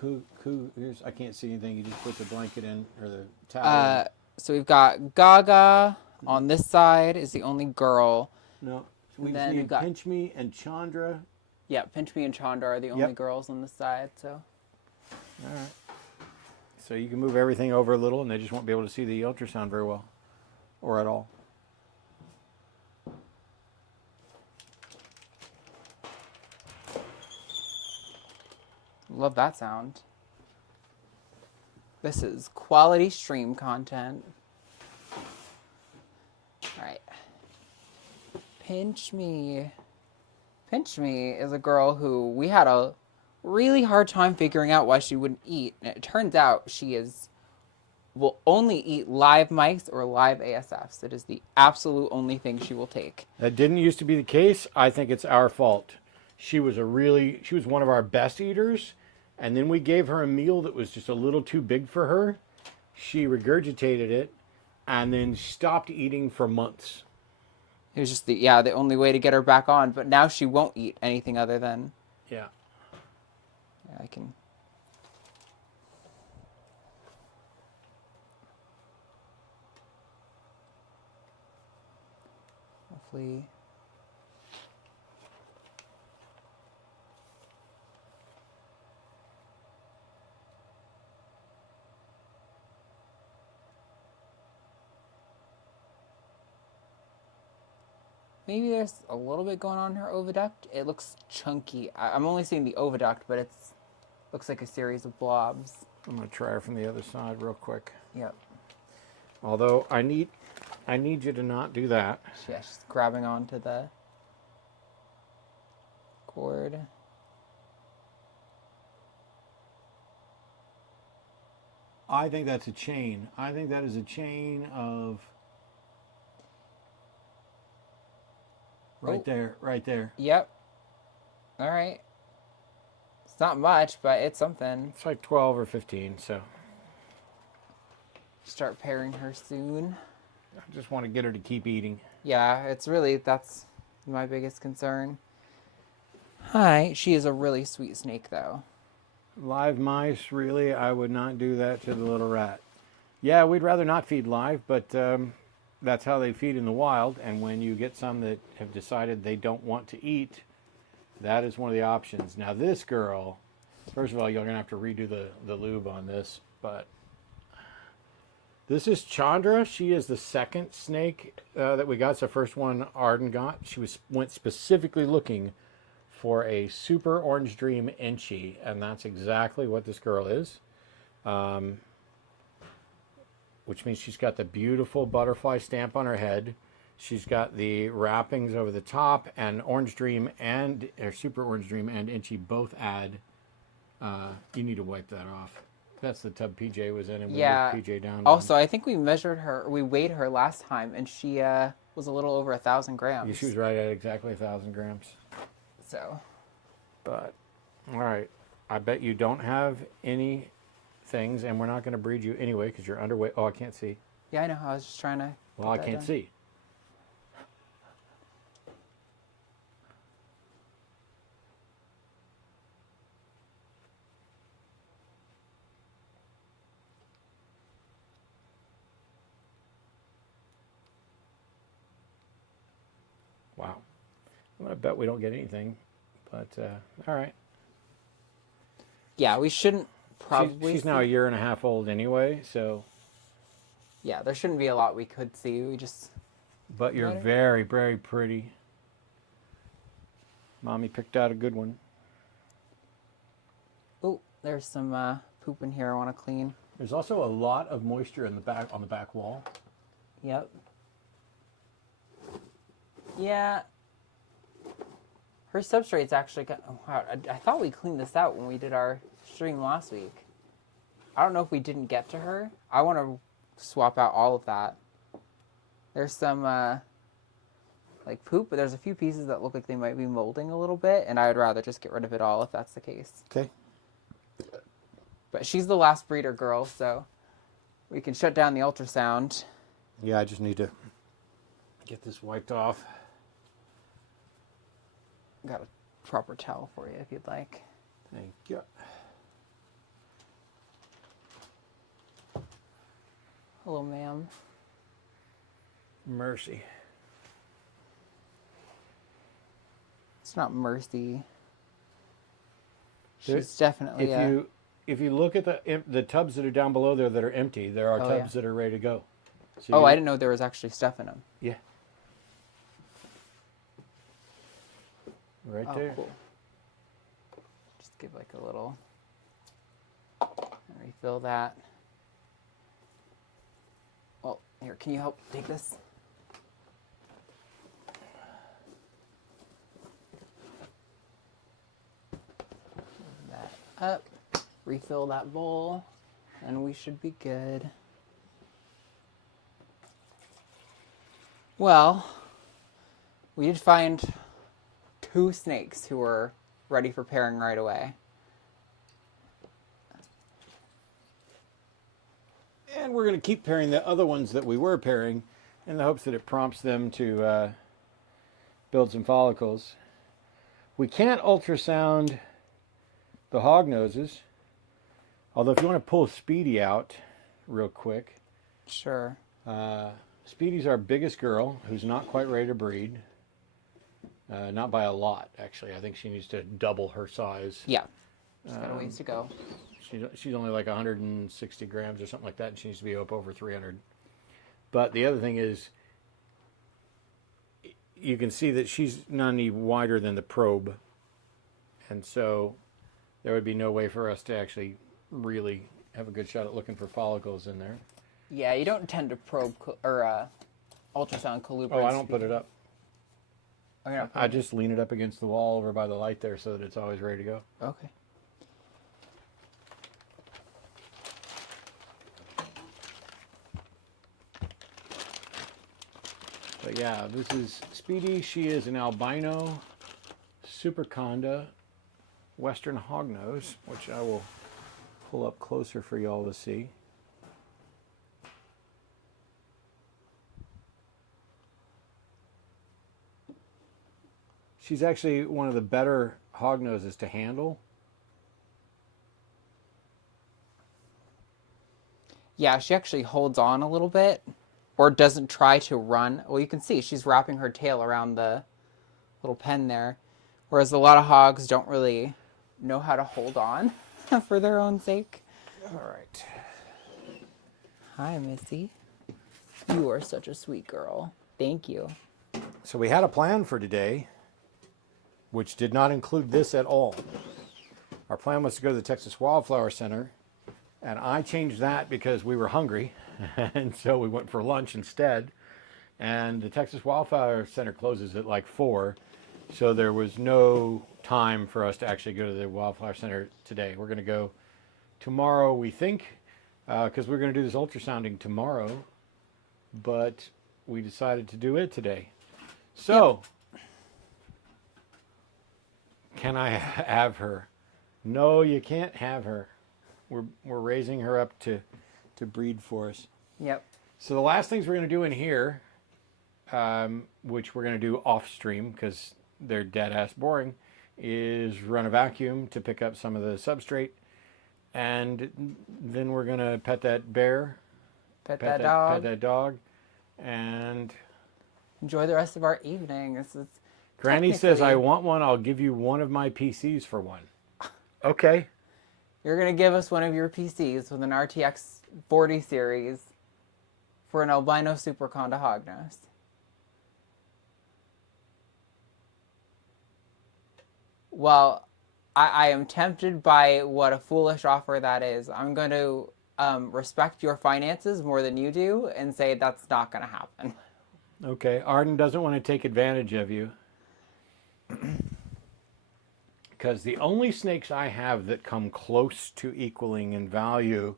Here's, I can't see anything. You just put the blanket in, or the towel in. So we've got Gaga on this side is the only girl. No, we And just then need we've got- Pinch Me and Chandra. Yeah, Pinch Me and Chandra are the only girls on this side, so. All right. So you can move everything over a little, and they just won't be able to see the ultrasound very well, or at all. Love that sound. This is quality stream content. All right. Pinch Me. Pinch Me is a girl who we had a really hard time figuring out why she wouldn't eat. And it turns out she will only eat live mice or live ASFs. It is the absolute only thing she will take. That didn't used to be the case. I think it's our fault. She was one of our best eaters, and then we gave her a meal that was just a little too big for her. She regurgitated it and then stopped eating for months. It was just the only way to get her back on, but now she won't eat anything other than. Yeah. Yeah, I can. Hopefully. Maybe there's a little bit going on in her oviduct. It looks chunky. I'm only seeing the oviduct, but it's looks like a series of blobs. I'm going to try her from the other side real quick. Yep. Although I need you to not do that. Yeah, she's grabbing onto the cord. I think that's a chain. I think that is a chain of... Right there. Yep. All right. It's not much, but it's something. It's like 12 or 15, so... Start pairing her soon. I just want to get her to keep eating. Yeah, that's my biggest concern. Hi, she is a really sweet snake, though. Live mice, really? I would not do that to the little rat. Yeah, we'd rather not feed live, but that's how they feed in the wild. And when you get some that have decided they don't want to eat, that is one of the options. Now this girl, first of all, you're going to have to redo the lube on this, but this is Chandra. She is the second snake that we got. It's the first one Arden got. She went specifically looking for a super orange dream inchy, and that's exactly what this girl is. Which means she's got the beautiful butterfly stamp on her head. She's got the wrappings over the top, and Orange Dream and or Super Orange Dream and Inchy both add. You need to wipe that off. That's the tub PJ was in, and we moved PJ down. Also, I think we measured her. We weighed her last time, and she was a little over 1,000 grams. Yeah, she was right at exactly 1,000 grams. So. But all right, I bet you don't have any things, and we're not going to breed you anyway because you're underweight. Oh, I can't see. Yeah, I know. I was just trying to. Well, I can't see. Wow. I'm going to bet we don't get anything, but all right. Yeah, we shouldn't probably. She's now a year and a half old anyway, so. Yeah, there shouldn't be a lot we could see. We just. But you're very, very pretty. Mommy picked out a good one. Oh, there's some poop in here I want to clean. There's also a lot of moisture in the back on the back wall. Yep. Yeah. Her substrate's actually got. Oh, wow, I thought we cleaned this out when we did our stream last week. I don't know if we didn't get to her. I want to swap out all of that. There's some like poop, but there's a few pieces that look like they might be molding a little bit, and I would rather just get rid of it all if that's the case. Okay. But she's the last breeder girl, so we can shut down the ultrasound. Yeah, I just need to get this wiped off. Got a proper towel for you if you'd like. Thank you. Hello, ma'am. Mercy. It's not Mercy. She's definitely if you look at the tubs that are down below there that are empty, there are tubs that are ready to go. So I didn't know there was actually stuff in them. Yeah. Right there. Cool. Just give like a little and refill that. Well, here, can you help take this? That up, refill that bowl, and we should be good. Well, we did find 2 snakes who were ready for pairing right away. And we're going to keep pairing the other ones that we were pairing in the hopes that it prompts them to build some follicles. We can't ultrasound the hog noses, although if you want to pull Speedy out real quick. Sure. Speedy's our biggest girl who's not quite ready to breed. Not by a lot, actually. I think she needs to double her size. Yeah. She's got a ways to go. She's only like 160 grams or something like that, and she needs to be up over 300. But the other thing is, you can see that she's not any wider than the probe. And so there would be no way for us to actually really have a good shot at looking for follicles in there. Yeah, you don't tend to probe or ultrasound colubrids. Oh, I don't put it up. Oh, you're not I just lean it up against the wall over by the light there so that it's always ready to go. Okay. But yeah, this is Speedy. She is an albino superconda western hognose, which I will pull up closer for y'all to see. She's actually one of the better hognoses to handle. Yeah, she actually holds on a little bit. or doesn't try to run. Well, you can see she's wrapping her tail around the little pen there, whereas a lot of hogs don't really know how to hold on for their own sake. All right. Hi, Missy. You are such a sweet girl. Thank you. So we had a plan for today, which did not include this at all. Our plan was to go to the Texas Wildflower Center, and I changed that because we were hungry, and so we went for lunch instead. And the Texas Wildflower Center closes at like 4, so there was no time for us to actually go to the Wildflower Center today. We're going to go tomorrow, we think, because we're going to do this ultrasounding tomorrow, but we decided to do it today. So, Can I have her? No, you can't have her. We're raising her up to breed for us. Yep. So the last things we're going to do in here, which we're going to do off stream because they're dead ass boring, is run a vacuum to pick up some of the substrate, and then we're going to pet that bear, Pet that dog, and enjoy the rest of our evening. This is Granny says, "I want one. I'll give you one of my PCs for one." Okay. You're going to give us one of your PCs with an RTX 40 series for an albino super conda hognose. Well, I am tempted by what a foolish offer that is. I'm going to respect your finances more than you do and say that's not going to happen. Okay. Arden doesn't want to take advantage of you. Because the only snakes I have that come close to equaling in value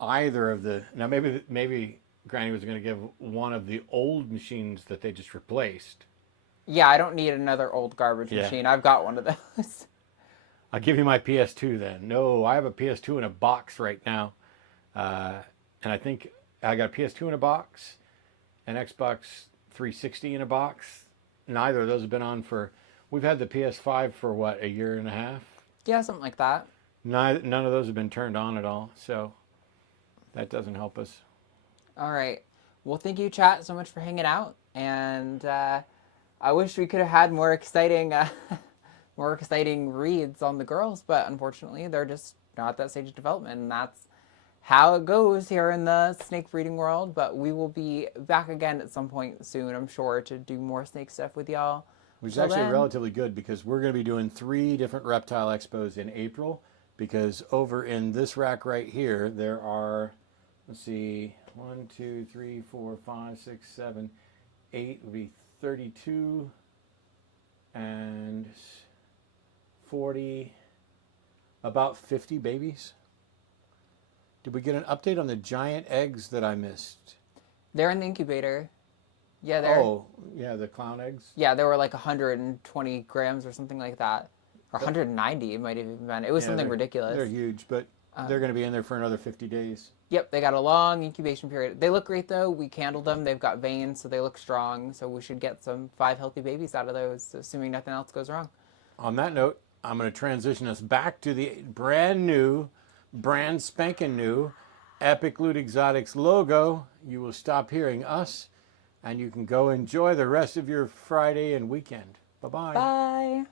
either of the... Now, maybe Granny was going to give one of the old machines that they just replaced. Yeah, I don't need another old garbage machine. I've got one of those. I'll give you my PS2 then. No, I have a PS2 in a box right now. And I think I got a PS2 in a box, an Xbox 360 in a box. Neither of those have been on for... We've had the PS5 for, what, a year and a half? Yeah, something like that. None of those have been turned on at all, so that doesn't help us. All right. Well, thank you, chat, so much for hanging out. And I wish we could have had more exciting reads on the girls, but unfortunately, they're just not at that stage of development, and that's how it goes here in the snake breeding world. But we will be back again at some point soon, I'm sure, to do more snake stuff with y'all. Which is actually relatively good because we're going to be doing 3 different reptile expos in April, because over in this rack right here, there are, let's see, 1, 2, 3, 4, 5, 6, 7, 8 would be 32 and 40, about 50 babies. Did we get an update on the giant eggs that I missed? They're in the incubator. Yeah, they're... Oh, yeah, the clown eggs? Yeah, they were like 120 grams or something like that. Or 190, it might have even been. It was something ridiculous. They're huge, but they're going to be in there for another 50 days. Yep, they got a long incubation period. They look great, though. We candled them. They've got veins, so they look strong. So we should get some 5 healthy babies out of those, assuming nothing else goes wrong. On that note, I'm going to transition us back to the brand spanking new Epic Loot Exotics logo. You will stop hearing us, and you can go enjoy the rest of your Friday and weekend. Bye-bye. Bye.